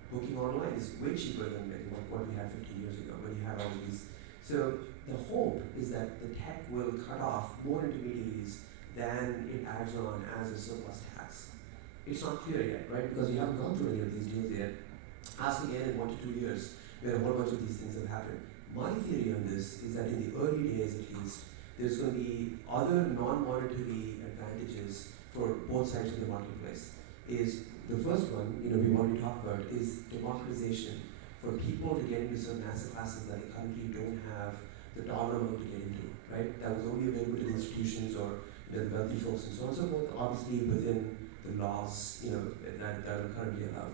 Booking online is way cheaper than what we had 15 years ago when you had all these. So the hope is that the tech will cut off more intermediaries than it adds on as a surplus tax. It's not clear yet, right? Because you haven't gone through any of these deals yet. Ask again in 1 to 2 years, where a whole bunch of these things have happened. My theory on this is that in the early days at least, there's going to be other non-monetary advantages for both sides of the marketplace. The first one, we already talked about, is democratization for people to get into certain asset classes that they currently don't have the dollar amount to get into, right? That was only available to the institutions or the wealthy folks and so on and so forth, obviously within the laws, that are currently allowed.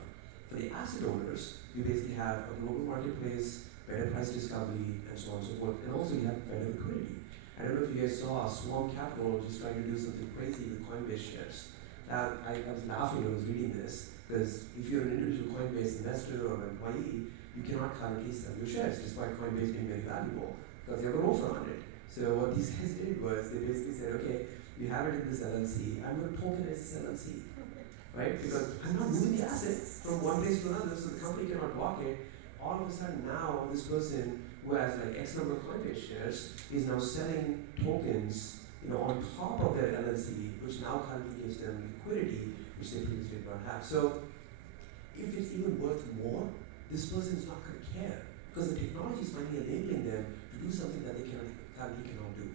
For the asset owners, you basically have a global marketplace, better price discovery, and so on and so forth, and also you have better liquidity. I don't know if you guys saw Swarm Capital just trying to do something crazy with Coinbase shares. I was laughing when I was reading this, because if you're an individual Coinbase investor or an employee, you cannot currently sell your shares, despite Coinbase being very valuable, because you have an offer on it. So what these guys did was, they basically said, okay, we have it in this LLC, I'm going to tokenize this LLC, right? Because I'm not moving the asset from one place to another, so the company cannot block it. All of a sudden now, this person who has like X number of Coinbase shares is now selling tokens on top of their LLC, which now currently gives them liquidity, which they previously did not have. So if it's even worth more, this person is not going to care, because the technology is finally enabling them to do something that they currently cannot do.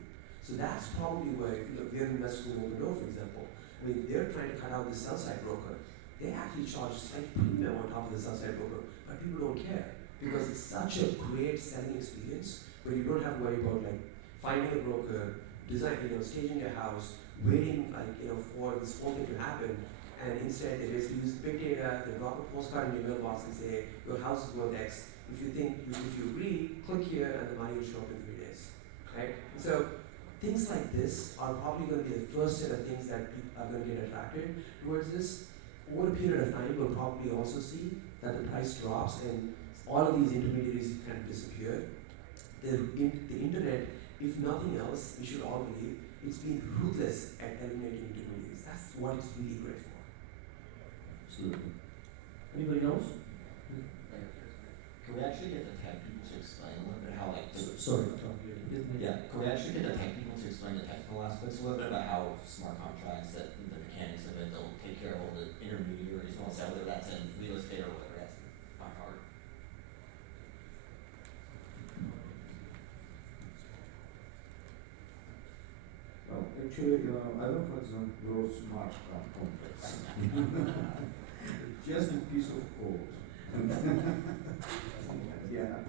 So that's probably where, if you look, they're investing in Open Door, for example. I mean, they're trying to cut out the sell-side broker. They actually charge a slight premium on top of the sell-side broker, but people don't care, because it's such a great selling experience where you don't have to worry about like finding a broker, staging your house, waiting for this whole thing to happen, and instead they basically use big data, they drop a postcard in your mailbox and say, your house is worth X. If you agree, click here and the money will show up in 3 days, right? So things like this are probably going to be the first set of things that people are going to get attracted towards this. Over a period of time, we'll probably also see that the price drops and all of these intermediaries kind of disappear. The internet, if nothing else, we should all believe, it's been ruthless at eliminating intermediaries. That's what it's really great for. Absolutely. Anybody else? Can we actually get the tech people to explain a little bit how, like, sorry. Yeah, can we actually get the tech people to explain the technical aspects a little bit about how smart contracts, that the mechanics of it, they'll take care of all the intermediaries, whether that's in real estate or whether that's in fine art? Well, actually, I don't for example those smart contracts. Just a piece of code. Yeah.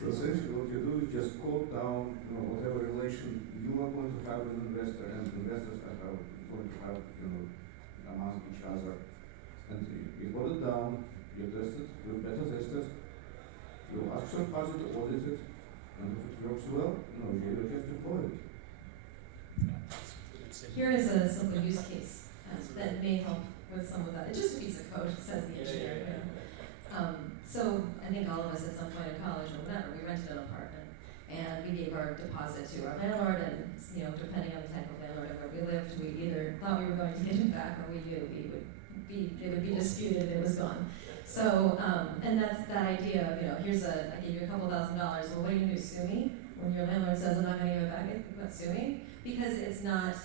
So essentially what you do is just code down whatever relation you are going to have with an investor and investors are going to have among each other. And you code it down, you test it, you better test it, you ask some party to audit it, and if it works well, you just deploy it. Here is a simple use case that may help with some of that. It's just a piece of code, says the engineer. So I think all of us at some point in college or whatever, we rented an apartment and we gave our deposit to our landlord, and depending on the type of landlord and where we lived, we either thought we were going to get it back or we knew it would be disputed, it was gone. So, and that's that idea of, I gave you a couple $1,000, well, what are you going to do, sue me? When your landlord says, I'm not going to give it back, but sue me? Because it's not,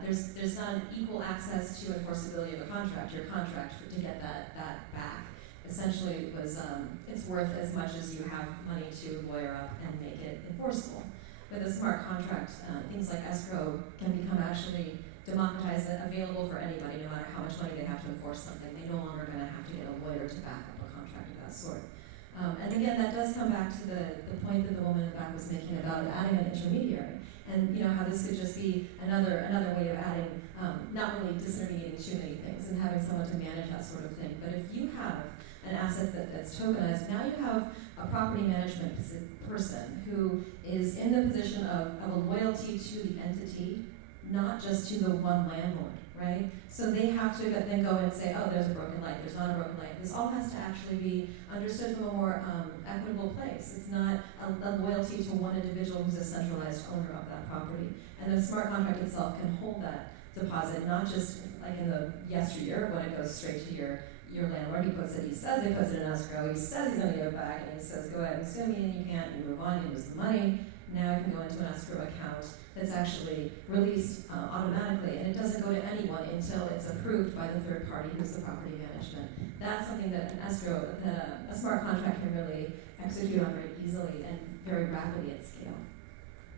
there's not an equal access to enforceability of a contract, your contract to get that back. Essentially, it was, it's worth as much as you have money to lawyer up and make it enforceable. With a smart contract, things like escrow can become actually democratized and available for anybody, no matter how much money they have to enforce something. They're no longer going to have to get a lawyer to back up a contract of that sort. And again, that does come back to the point that the woman in the back was making about adding an intermediary. And you know how this could just be another way of adding, not really disintermediating too many things and having someone to manage that sort of thing. But if you have an asset that's tokenized, now you have a property management person who is in the position of a loyalty to the entity, not just to the one landlord, right? So they have to then go and say, oh, there's a broken light, there's not a broken light. This all has to actually be understood from a more equitable place. It's not a loyalty to one individual who's a centralized owner of that property. And the smart contract itself can hold that deposit, not just like in the yesteryear when it goes straight to your landlord. He says he puts it in escrow, he says he's going to give it back, and he says, go ahead and sue me, and you can't, you move on, you lose the money. Now it can go into an escrow account that's actually released automatically, and it doesn't go to anyone until it's approved by the third party who's the property management. That's something that an escrow, that a smart contract can really execute on very easily and very rapidly at scale.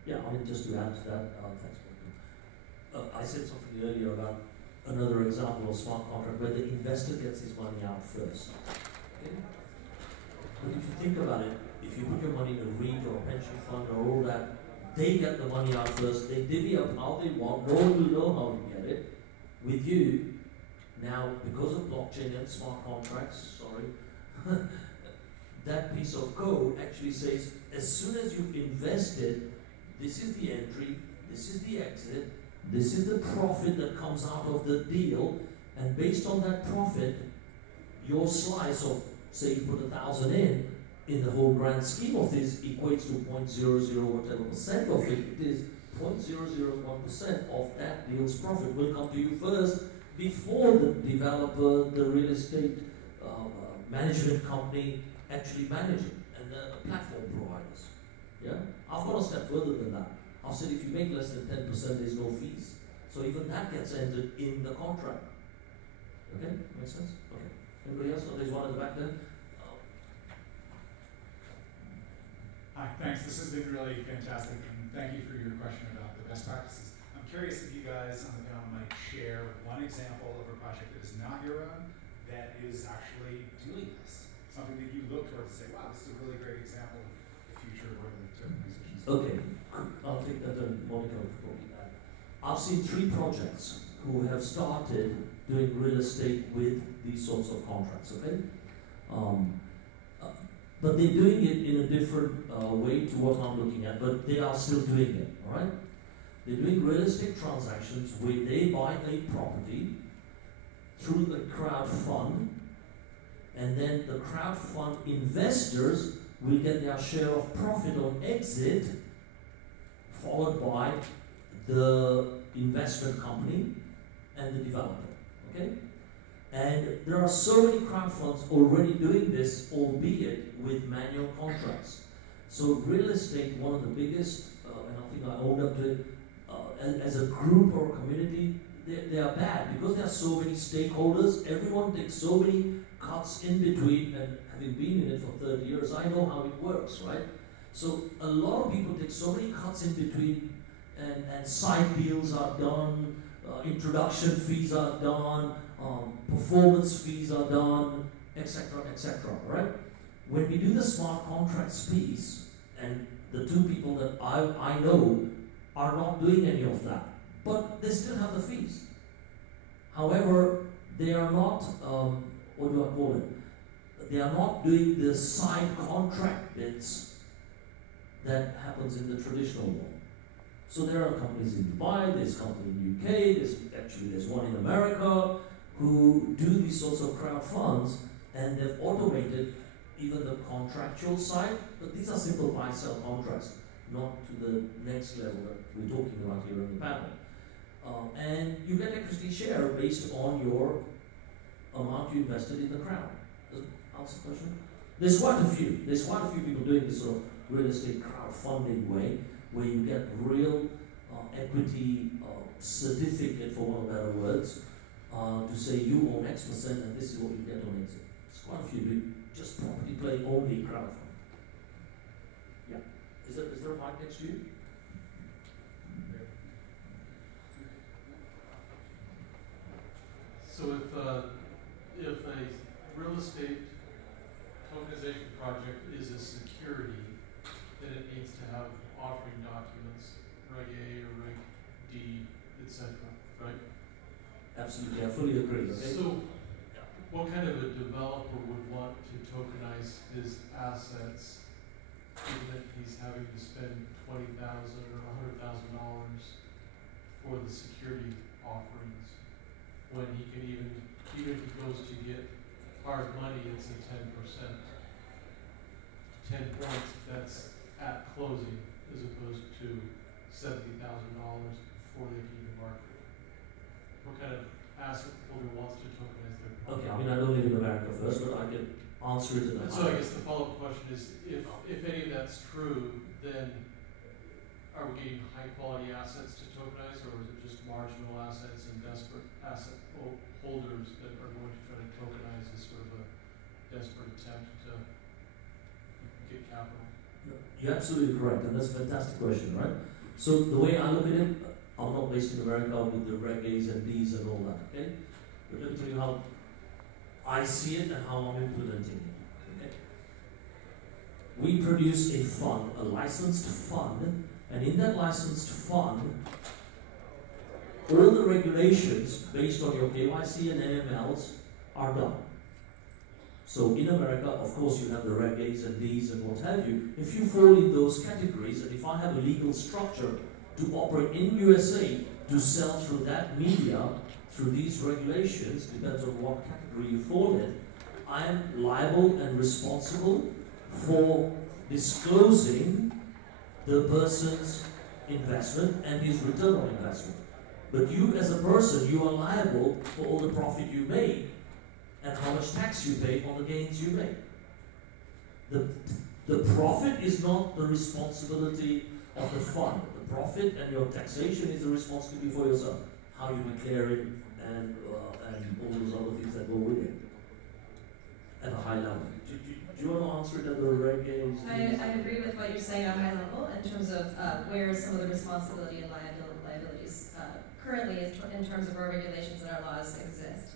Yeah, I mean, just to add to that, thanks, Patel. I said something earlier about another example of smart contract where the investor gets his money out first. Okay? But if you think about it, if you put your money in a REIT or a pension fund or all that, they get the money out first, they divvy up how they want, no one will know how to get it. With you, now, because of blockchain and smart contracts, that piece of code actually says, as soon as you've invested, this is the entry, this is the exit, this is the profit that comes out of the deal, and based on that profit, your slice of, say you put 1,000 in the whole grand scheme of this equates to 0.00 whatever percent of it. It is 0.001% of that deal's profit will come to you first before the developer, the real estate management company actually manage it, and the platform providers. Yeah, I've gone a step further than that. I've said if you make less than 10%, there's no fees. So even that gets entered in the contract. Okay, makes sense? Okay. Anybody else? Oh, there's one at the back there. Hi, thanks. This has been really fantastic, and thank you for your question about the best practices. I'm curious if you guys on the panel might share one example of a project that is not your own that is actually doing this. Something that you look towards and say, wow, this is a really great example of the future of where the tokenization is. Okay, I'll take that and Monica will probably add. I've seen 3 projects who have started doing real estate with these sorts of contracts, okay? But they're doing it in a different way to what I'm looking at, but they are still doing it, all right? They're doing real estate transactions where they buy a property through the crowd fund, and then the crowd fund investors will get their share of profit on exit, followed by the investment company and the developer, okay? And there are so many crowd funds already doing this, albeit with manual contracts. So real estate, one of the biggest, and I think I owned up to it, as a group or a community, they are bad because there are so many stakeholders. Everyone takes so many cuts in between, and having been in it for 30 years, I know how it works, right? So a lot of people take so many cuts in between, and side deals are done, introduction fees are done, performance fees are done, etc., right? When we do the smart contracts piece, and the 2 people that I know are not doing any of that, but they still have the fees. However, they are not, what do I call it? They are not doing the side contract bits that happens in the traditional one. So there are companies in Dubai, there's a company in UK, there's one in America who do these sorts of crowd funds, and they've automated even the contractual side, but these are simple buy-sell contracts, not to the next level that we're talking about here in the panel. And you get equity share based on your amount you invested in the crowd. Does that answer the question? There's quite a few people doing this sort of real estate crowdfunding way, where you get real equity certificate, for one of better words, to say you own X% and this is what you get on exit. It's quite a few doing just property play only crowdfunding. Yeah. Is there a mic next to you? So if a real estate tokenization project is a security, then it needs to have offering documents Reg A or Reg D, etc., right? Absolutely, I fully agree. Okay? So, what kind of a developer would want to tokenize his assets, given that he's having to spend $20,000 or $100,000 for the security offerings, when he can even if he goes to get hard money, it's a 10%. 10 points, that's at closing, as opposed to $70,000 before they can even market. What kind of asset holder wants to tokenize their property? Okay, I mean, I don't live in America first, but I can answer it in a So I guess the follow-up question is, if any of that's true, then are we getting high-quality assets to tokenize, or is it just marginal assets and desperate asset holders that are going to try to tokenize as sort of a desperate attempt to get capital? You're absolutely correct, and that's a fantastic question, right? So the way I look at it, I'm not based in America with the Reg A's and D's and all that, okay? But let me tell you how I see it and how I'm implementing it, okay? We produce a fund, a licensed fund, and in that licensed fund, all the regulations based on your KYC and AMLs are done. So in America, of course, you have the Reg A's and D's and what have you. If you fall in those categories, and if I have a legal structure to operate in USA to sell through that media, through these regulations, depends on what category you fall in, I am liable and responsible for disclosing the person's investment and his return on investment. But you as a person, you are liable for all the profit you make and how much tax you pay on the gains you make. The profit is not the responsibility of the fund. The profit and your taxation is the responsibility for yourself. How you declare it and all those other things that go with it at a high level. Do you want to answer it at the Reg A's? I agree with what you're saying on high level in terms of where some of the responsibility and liabilities currently in terms of our regulations and our laws exist.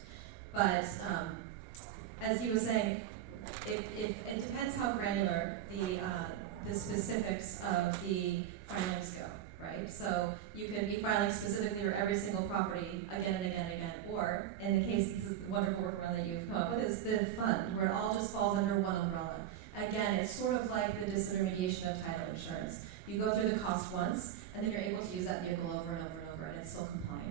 But as he was saying, if it depends how granular the specifics of the filings go, right? So you can be filing specifically for every single property again and again and again, or in the case, this is the wonderful workaround that you've come up with, is the fund, where it all just falls under one umbrella. Again, it's sort of like the disintermediation of title insurance. You go through the cost once, and then you're able to use that vehicle over and over and over, and it's still compliant.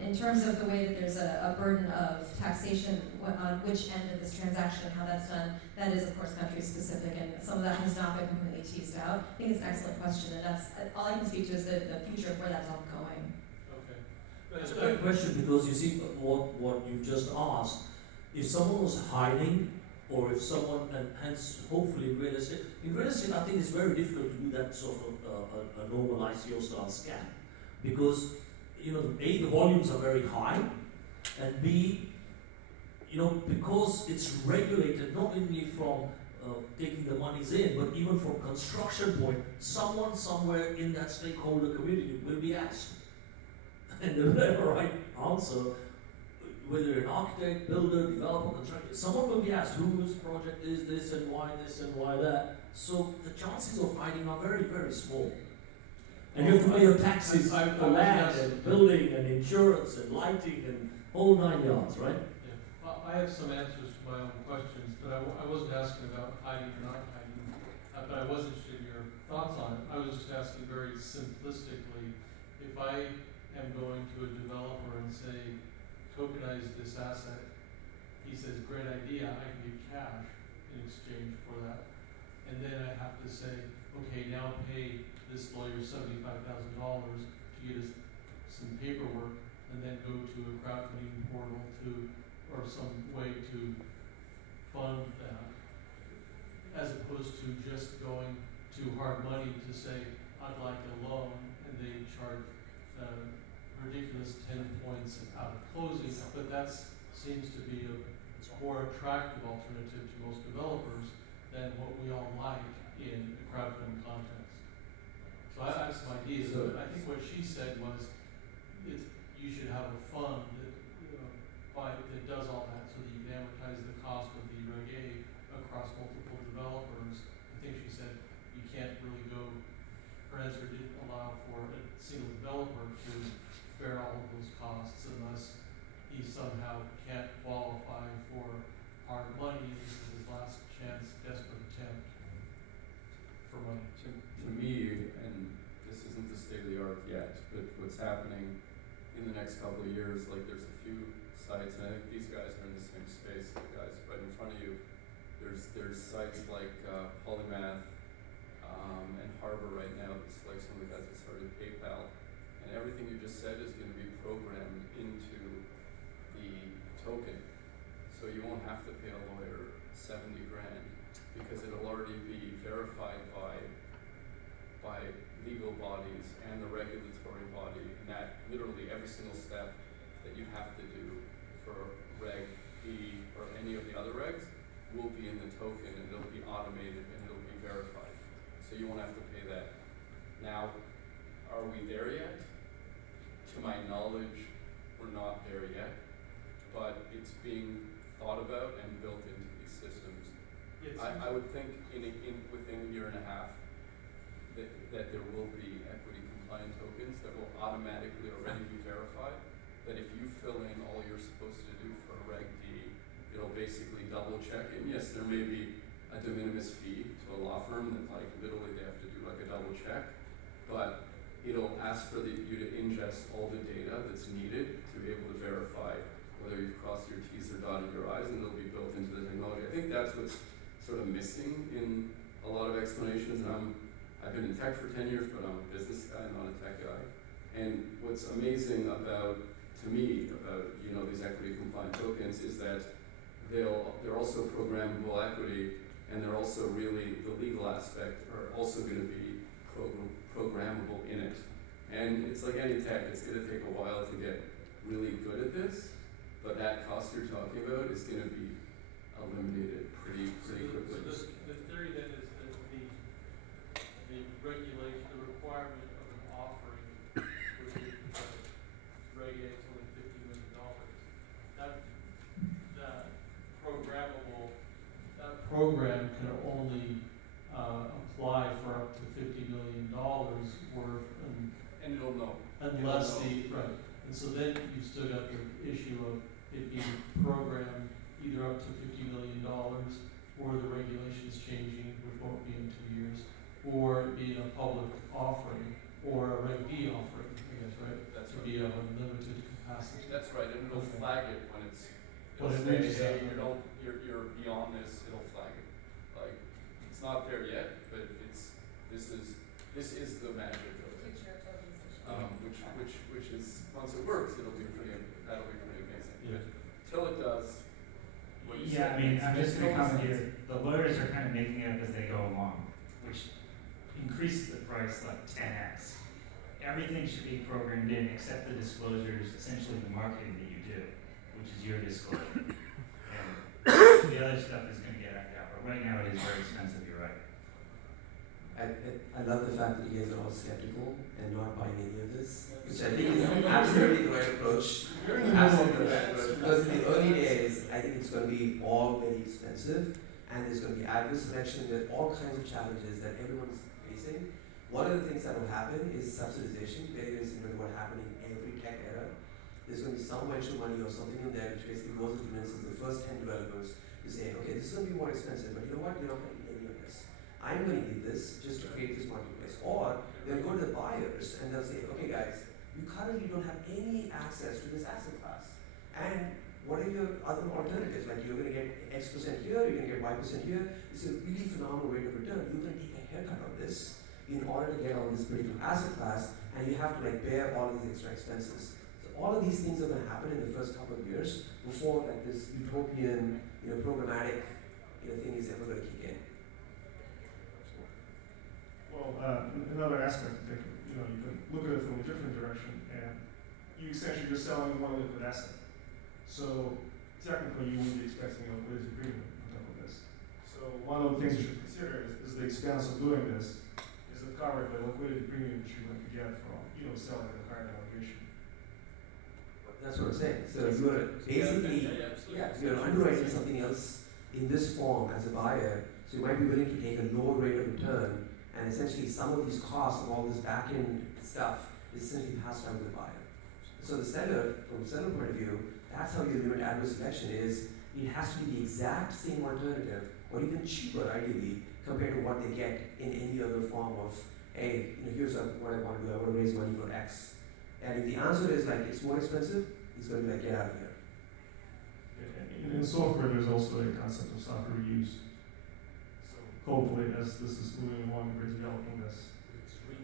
In terms of the way that there's a burden of taxation on which end of this transaction and how that's done, that is of course country specific, and some of that has not been completely teased out. I think it's an excellent question, and that's all I can speak to is the future of where that's all going. Okay. It's a great question, because you see what you've just asked. If someone was hiding, or if someone, and hence hopefully in real estate I think it's very difficult to do that sort of a normal ICO style scam, because A, the volumes are very high, and B, because it's regulated not only from taking the monies in, but even from construction point, someone somewhere in that stakeholder community will be asked. And the whatever right answer, whether you're an architect, builder, developer, constructor, someone will be asked whose project is this and why that. So the chances of hiding are very, very small. And you have to pay your taxes for land and building and insurance and lighting and whole 9 yards, right? Yeah. Well, I have some answers to my own questions, but I wasn't asking about hiding or not hiding, but I was interested in your thoughts on it. I was just asking very simplistically, if I am going to a developer and say, tokenize this asset, he says, great idea, I can get cash in exchange for that. And then I have to say, okay, now pay this lawyer $75,000 to get us some paperwork, and then go to a crowdfunding portal or some way to fund that, as opposed to just going to hard money to say, I'd like a loan, and they charge ridiculous 10 points out of closing, but that seems to be a more attractive alternative to most developers than what we all like in the crowdfunding context. So I have some ideas, but I think what she said was you should have a fund that does all that, so that you can amortize the cost of the Reg A across multiple developers. I think she said you can't really go, her answer didn't allow for a single developer to bear all of those costs unless he somehow can't qualify for hard money. This is his last chance, desperate attempt for money. To me, and this isn't the state of the art yet, but what's happening in the next couple of years, like there's a few sites, and I think these guys are in the same space, the guys right in front of you. There's sites like Polymath and Harbor right now. It's like some of the guys that started PayPal, and everything you just said is going to be programmed into the token, so you won't have to pay a lawyer 70 grand because it'll already be verified by legal bodies and the regulatory body, and that literally every single step that you have to do for Reg B or any of the other regs will be in the token, and it'll be automated and it'll be verified. So you won't have to pay that. Now, are we there yet? To my knowledge, we're not there yet, but it's being thought about and built into these systems. I would think within a year and a half that there will be equity compliant tokens that will automatically already be verified, that if you fill in all you're supposed to do for Reg D, it'll basically double check, and yes, there may be a de minimis fee to a law firm that like literally they have to do like a double check, but it'll ask for you to ingest all the data that's needed to be able to verify whether you've crossed your T's or dotted your I's, and it'll be built into the technology. I think that's what's sort of missing in a lot of explanations, and I've been in tech for 10 years, but I'm a business guy, not a tech guy. And what's amazing to me about these equity compliant tokens is that they're also programmable equity, and they're also really, the legal aspect are also going to be programmable in it. And it's like any tech, it's going to take a while to get really good at this, but that cost you're talking about is going to be eliminated pretty quickly. So the theory then is that the regulation, the requirement of an offering, which is Reg A is only $50 million. That program can only apply for up to $50 million worth, and it'll know. Unless right. And so then you've still got the issue of it being programmed either up to $50 million, or the regulations changing, which won't be in 2 years, or it being a public offering, or a Reg B offering, I guess, right? That's to right. be of unlimited capacity. That's right, and it'll flag it when it's. When it say, reaches hey, out. you're beyond this. It'll flag it. Like it's not there yet, but this is the magic of it. Future of Tokenization. Which is once it works, that'll be pretty amazing. Yeah. Till it does. Yeah, I mean, I'm just going to comment here. The lawyers are kind of making it up as they go along, which increases the price like 10x. Everything should be programmed in except the disclosures, essentially the marketing that you do, which is your disclosure. And the other stuff is going to get added out, but right now it is very expensive, you're right. I love the fact that you guys are all skeptical and not buying any of this, which I think is absolutely the right approach. Absolutely the right approach. Because in the early days, I think it's going to be all very expensive, and there's going to be adverse selection. There are all kinds of challenges that everyone's facing. One of the things that will happen is subsidization, very, very similar to what happened in every tech era. There's going to be some venture money or something in there which basically goes and convinces the first 10 developers to say, okay, this is going to be more expensive, but you know what, you're not going to need any of this. I'm going to need this just to create this marketplace. Or they'll go to the buyers and they'll say, okay guys, you currently don't have any access to this asset class. And what are your other alternatives? Like you're going to get X% here, you're going to get Y% here. It's a really phenomenal rate of return. You're going to take a haircut on this in order to get on this particular asset class, and you have to like bear all these extra expenses. So all of these things are going to happen in the first couple of years before like this utopian, programmatic, thing is ever going to kick in. Well, another aspect that you can look at it from a different direction, and you essentially you're selling one liquid asset. So technically, you wouldn't be expecting a liquidity premium on top of this. So one of the things you should consider is the expense of doing this is covered by liquidity premium that you're going to get from selling at a higher valuation. That's what I'm saying. So you're basically you're underwriting something else in this form as a buyer. So you might be willing to take a lower rate of return And essentially some of these costs of all this back-end stuff is essentially passed on to the buyer. So the seller, from the seller point of view, that's how you limit adverse selection is it has to be the exact same alternative, or even cheaper ideally, compared to what they get in any other form of, hey, here's what I want to do, I want to raise money for X. And if the answer is like, it's more expensive, he's going to be like, get out of here. In software, there's also a concept of software reuse. So hopefully, as this is moving along, we're developing this,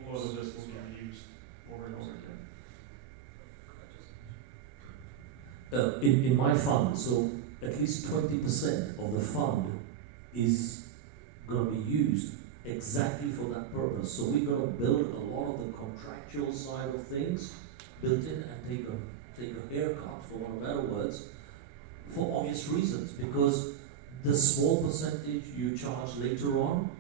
all of this will be reused over and over again. In my fund, so at least 20% of the fund is going to be used exactly for that purpose. So we're going to build a lot of the contractual side of things built in and take a haircut, for want of better words, for obvious reasons, because the small percentage you charge later on,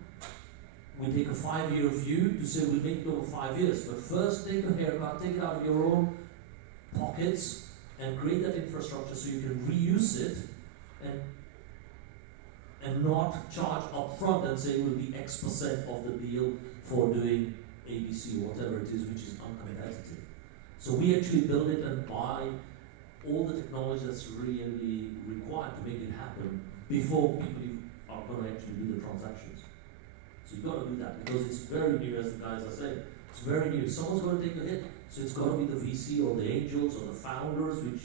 we take a 5-year view to say we'll make it over 5 years, but first take a haircut, take it out of your own pockets and create that infrastructure so you can reuse it and not charge up front and say it will be X% of the deal for doing ABC, whatever it is, which is uncompetitive. So we actually build it and buy all the technology that's really required to make it happen before people are going to actually do the transactions. So you've got to do that because it's very new, as the guys are saying. It's very new. Someone's going to take a hit. So it's got to be the VC or the angels or the founders, which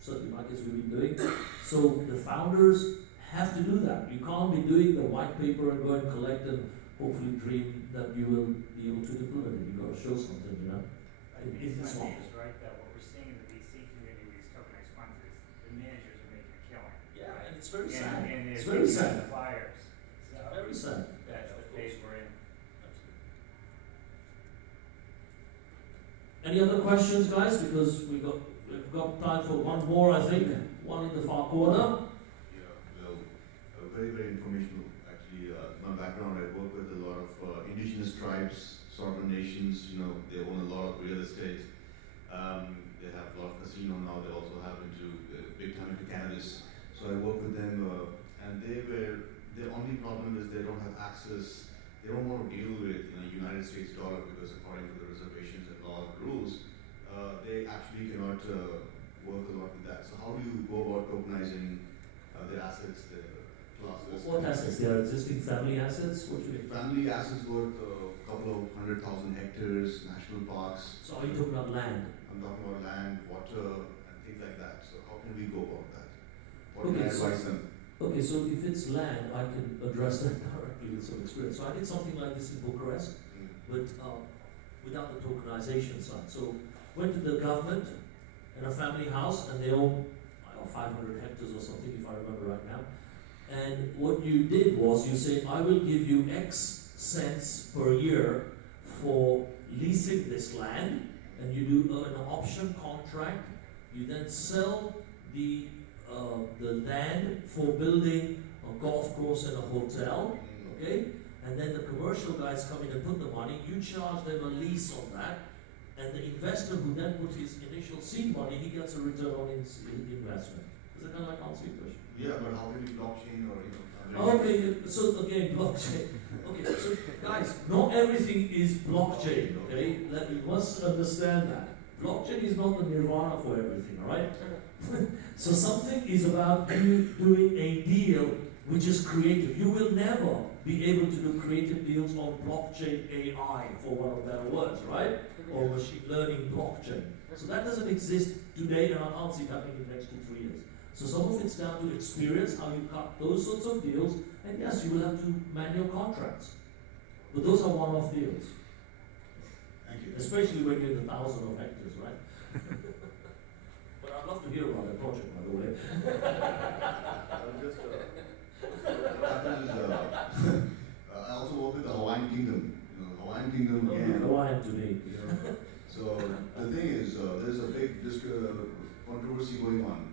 certainly my case we've been doing. So the founders have to do that. You can't be doing the white paper and go and collect and hopefully dream that you will be able to implement it. You've got to show something, you know. It's right that what we're seeing in the VC community with these tokenized funds is the managers are making a killing. Yeah, and it's very sad. And it's very sad. The buyers. So very sad. That's the phase we're in. Any other questions, guys? Because we've got time for one more, I think. One in the far corner. Yeah, well, very, very informational. Actually, my background, I work with a lot of indigenous tribes, sovereign nations. They own a lot of real estate. They have a lot of casino now. They also have big time into cannabis. So I work with them, and their only problem is they don't have access. They don't want to deal with United States dollar because according to the reservations and laws and rules, they actually cannot work a lot with that. So how do you go about tokenizing their assets, their classes? What assets? Their existing family assets? What do you mean? Family assets worth a couple of 100,000 hectares, national parks. So are you talking about land? I'm talking about land, water, and things like that. So how can we go about that? What Okay, can I advise them? Okay, so if it's land, I can address that directly with some experience. So I did something like this in Bucharest, but without the tokenization side. So went to the government and a family house, and they own 500 hectares or something, if I remember right now. And what you did was you say, I will give you X cents per year for leasing this land, and you do an option contract. You then sell the land for building a golf course and a hotel, okay? And then the commercial guys come in and put the money, you charge them a lease on that, and the investor who then put his initial seed money, he gets a return on his investment. Does that kind of like answer your question? Yeah, but how can you blockchain or Okay, so again, blockchain. Okay, so guys, not everything is blockchain, okay? You must understand that. Blockchain is not the nirvana for everything, alright? So something is about you doing a deal which is creative. You will never be able to do creative deals on blockchain AI, for one of better words, right? Or machine learning blockchain. So that doesn't exist today, and I can't see it happening in the next 2-3 years. So some of it's down to experience, how you cut those sorts of deals, and yes, you will have to manual contracts. But those are one-off deals. Thank you. Especially when you're in the thousands of hectares, right? But I'd love to hear about that project, by the way. What happens is, I also work with the Hawaiian Kingdom. Hawaiian Kingdom again. Hawaiian to me. So the thing is, there's a big controversy going on.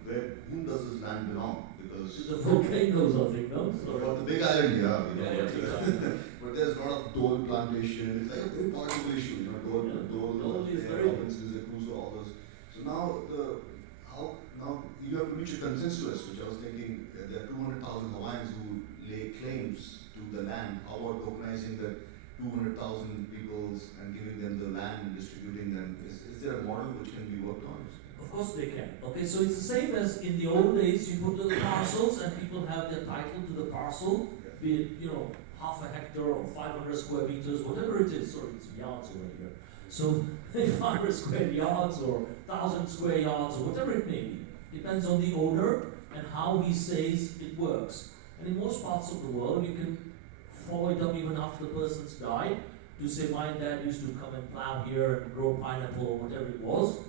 Whom does this land belong? Because the volcanoes, I think, no? For the Big Island, but there's a lot of dole plantation. It's like a very political issue, dole provinces, the Crusoe, all those. So now you have to reach a consensus, which I was thinking there are 200,000 Hawaiians who lay claims to the land. How about tokenizing that 200,000 peoples and giving them the land and distributing them? Is there a model which can be worked on? Of course they can. Okay, so it's the same as in the old days. You put little parcels and people have their title to the parcel, be it, you know, half a hectare or 500 square meters, whatever it is. Sorry, it's yards over here. So 500 square yards or 1,000 square yards or whatever it may be. Depends on the owner and how he says it works. And in most parts of the world, you can follow it up even after the person's died to say, my dad used to come and plow here and grow pineapple or whatever it was.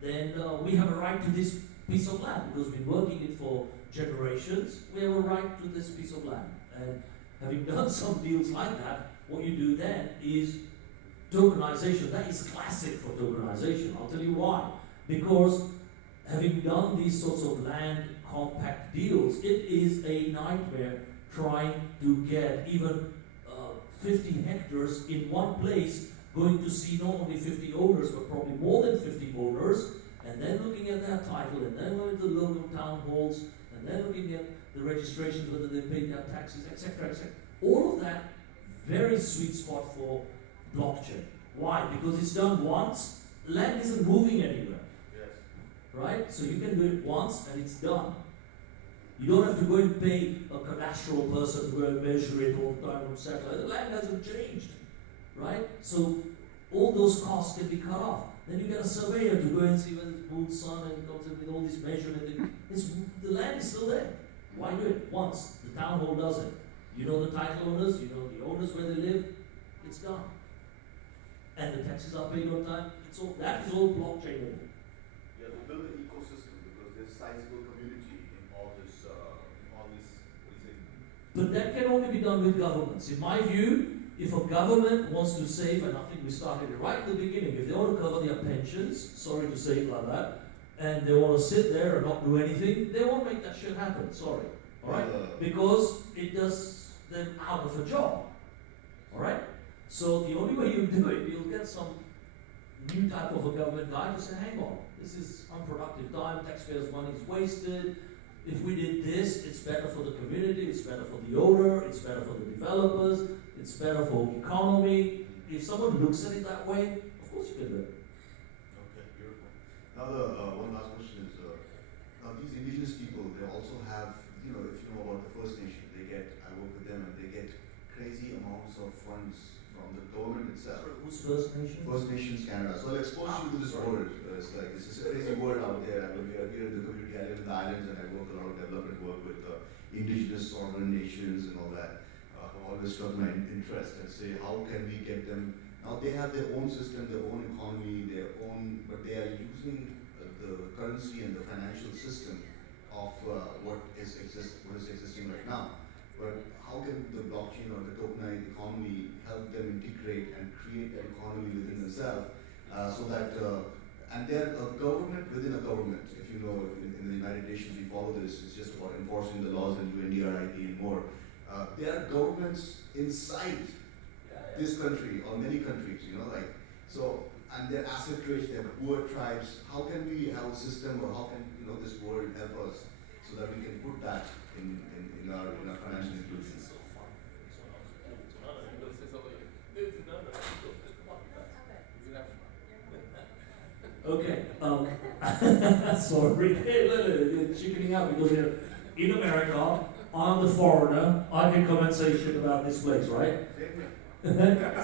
Then we have a right to this piece of land because we've been working it for generations. We have a right to this piece of land. And having done some deals like that, what you do then is tokenization. That is classic for tokenization. I'll tell you why. Because having done these sorts of land compact deals, it is a nightmare trying to get even 50 hectares in one place, going to see not only 50 owners, but probably more than 50 owners, and then looking at their title, and then going to the local town halls, and then looking at the registrations, whether they paid their taxes, etc., etc. All of that, very sweet spot for blockchain. Why? Because it's done once, land isn't moving anywhere. Yes. Right? So you can do it once and it's done. You don't have to go and pay a cadastral person to go and measure it all the time on satellite. The land hasn't changed. Right? So all those costs can be cut off. Then you get a surveyor to go and see whether it's moon, sun, and comes in with all these measurements. The land is still there. Why do it once? The town hall does it. You know the title owners, you know the owners where they live, it's done. And the taxes are paid on time. It's all, that is all blockchainable. Yeah, to build an ecosystem because there's sizable community in all this, what do you say? But that can only be done with governments. In my view, if a government wants to save, and I think we started it right at the beginning, if they want to cover their pensions, sorry to say it like that, and they want to sit there and not do anything, they won't make that shit happen, sorry. Alright? Because it does them out of a job. Alright? So the only way you do it, you'll get some new type of a government guy to say, hang on, this is unproductive time, taxpayers' money is wasted. If we did this, it's better for the community, it's better for the owner, it's better for the developers, it's better for the economy. If someone looks at it that way, of course you can do it. Okay, beautiful. Now one last question is, now these indigenous people, they also have, you know, if you know about the First Nation, I work with them and they get crazy amounts of funds from the government itself. Who's First Nation? First Nations Canada. So I'll expose you to this word. It's just a crazy word out there. I mean, we are here in the community, I live in the islands and I work a lot of development work with indigenous sovereign nations and all that. I've always struck my interest and say, how can we get them? Now they have their own system, their own economy, but they are using the currency and the financial system of what is existing right now. But how can the blockchain or the tokenized economy help them integrate and create that economy within themselves so that, and they're a government within a government. If you know, in the United Nations we follow this, it's just about enforcing the laws and UNDRID and more. There are governments inside this country or many countries, you know, like, so, and they're asset rich, they're poor tribes. How can we have a system or how can, you know, this world help us so that we can put that in our financial institutions? Okay, sorry, you're chickening out because you're in America, I'm the foreigner, I can come and say shit about this place, right?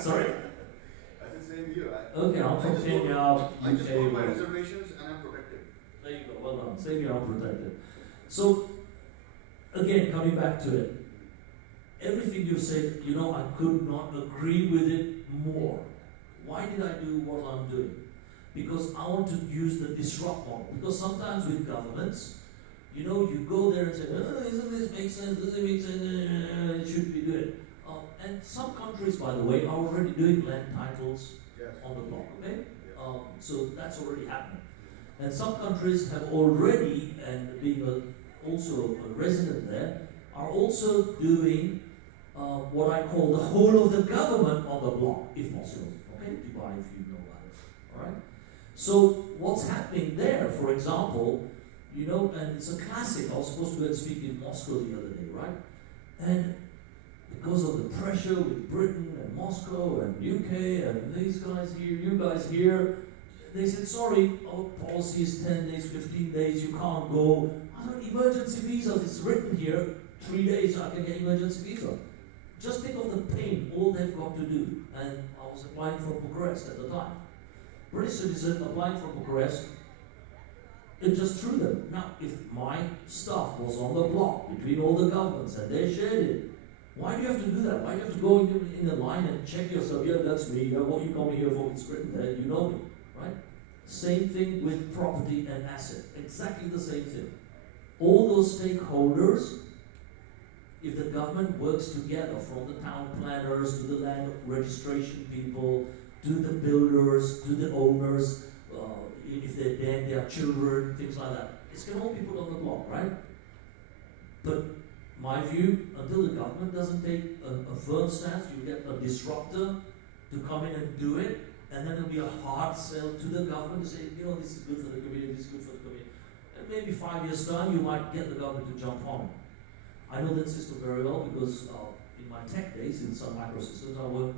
Sorry? I said same here. Okay, I'm from Kenya, I just put my UK. reservations and I'm protected. There you go, well done, same here, I'm protected. So, again, coming back to it, everything you've said, you know, I could not agree with it more. Why did I do what I'm doing? Because I want to use the disrupt model. Because sometimes with governments, you know, you go there and say, oh, doesn't this make sense? Does it make sense? It should be doing. And some countries, by the way, are already doing land titles on the block, okay? So that's already happening. And some countries have already, and being also a resident there, are also doing what I call the whole of the government on the block, if possible. Okay, Dubai, if you know about it. All right. So what's happening there, for example, you know, and it's a classic. I was supposed to go and speak in Moscow the other day, right? And because of the pressure with Britain and and Moscow and UK and these guys here, you guys here. They said, sorry, our policy is 10 days, 15 days, you can't go. I don't, emergency visas, it's written here, 3 days I can get emergency visa. Just think of the pain, all they've got to do. And I was applying for Bucharest at the time. British citizen applying for Bucharest, it just threw them. Now, if my stuff was on the block between all the governments and they shared it, why do you have to do that? Why do you have to go in the line and check yourself? Yeah, that's me. Yeah, what you come here for? It's written there. You know me, right? Same thing with property and asset. Exactly the same thing. All those stakeholders, if the government works together, from the town planners to the land registration people, to the builders, to the owners, if they're dead, their children, things like that, it's going to all be put on the block, right? But my view, until the government doesn't take a firm stance, you get a disruptor to come in and do it, and then it'll be a hard sell to the government to say, you know, this is good for the community, this is good for the community. And maybe 5 years' time, you might get the government to jump on it. I know that system very well because in my tech days in Sun Microsystems, I worked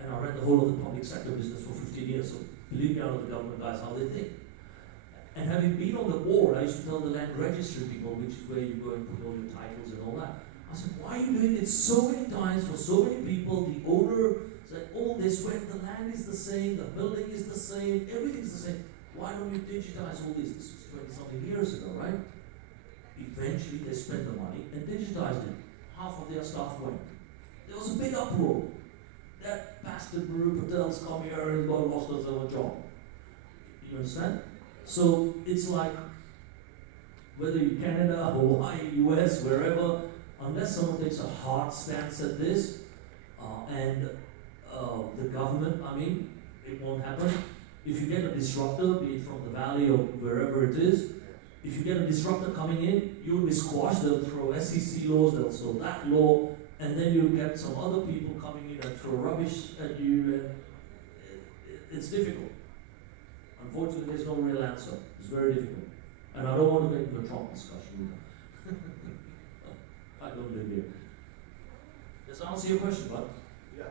and I ran the whole of the public sector business for 15 years. So believe me, I know the government guys how they think. And having been on the board, I used to tell the land registry people, which is where you go and put all your titles and all that. I said, why are you doing it so many times for so many people? The owner said, all this, when the land is the same, the building is the same, everything's the same. Why don't you digitize all this? This was 20-something years ago, right? Eventually, they spent the money and digitized it. Half of their staff went. There was a big uproar. That bastard Patel's come here and got lost his own job. You understand? So it's like whether you're Canada, Hawaii, US, wherever, unless someone takes a hard stance at this, and the government, I mean, it won't happen. If you get a disruptor, be it from the valley or wherever it is, if you get a disruptor coming in, you'll be squashed. They'll throw SEC laws, they'll throw that law, and then you'll get some other people coming in and throw rubbish at you, and it's difficult. Unfortunately, there's no real answer. It's very difficult. And I don't want to get into a Trump discussion either. I don't live here. Does that answer your question, bud? Yeah.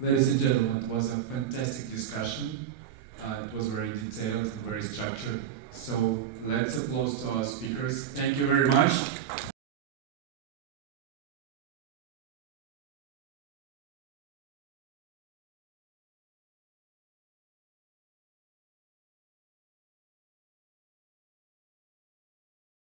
Ladies and gentlemen, it was a fantastic discussion. It was very detailed and very structured. So let's applause to our speakers. Thank you very much.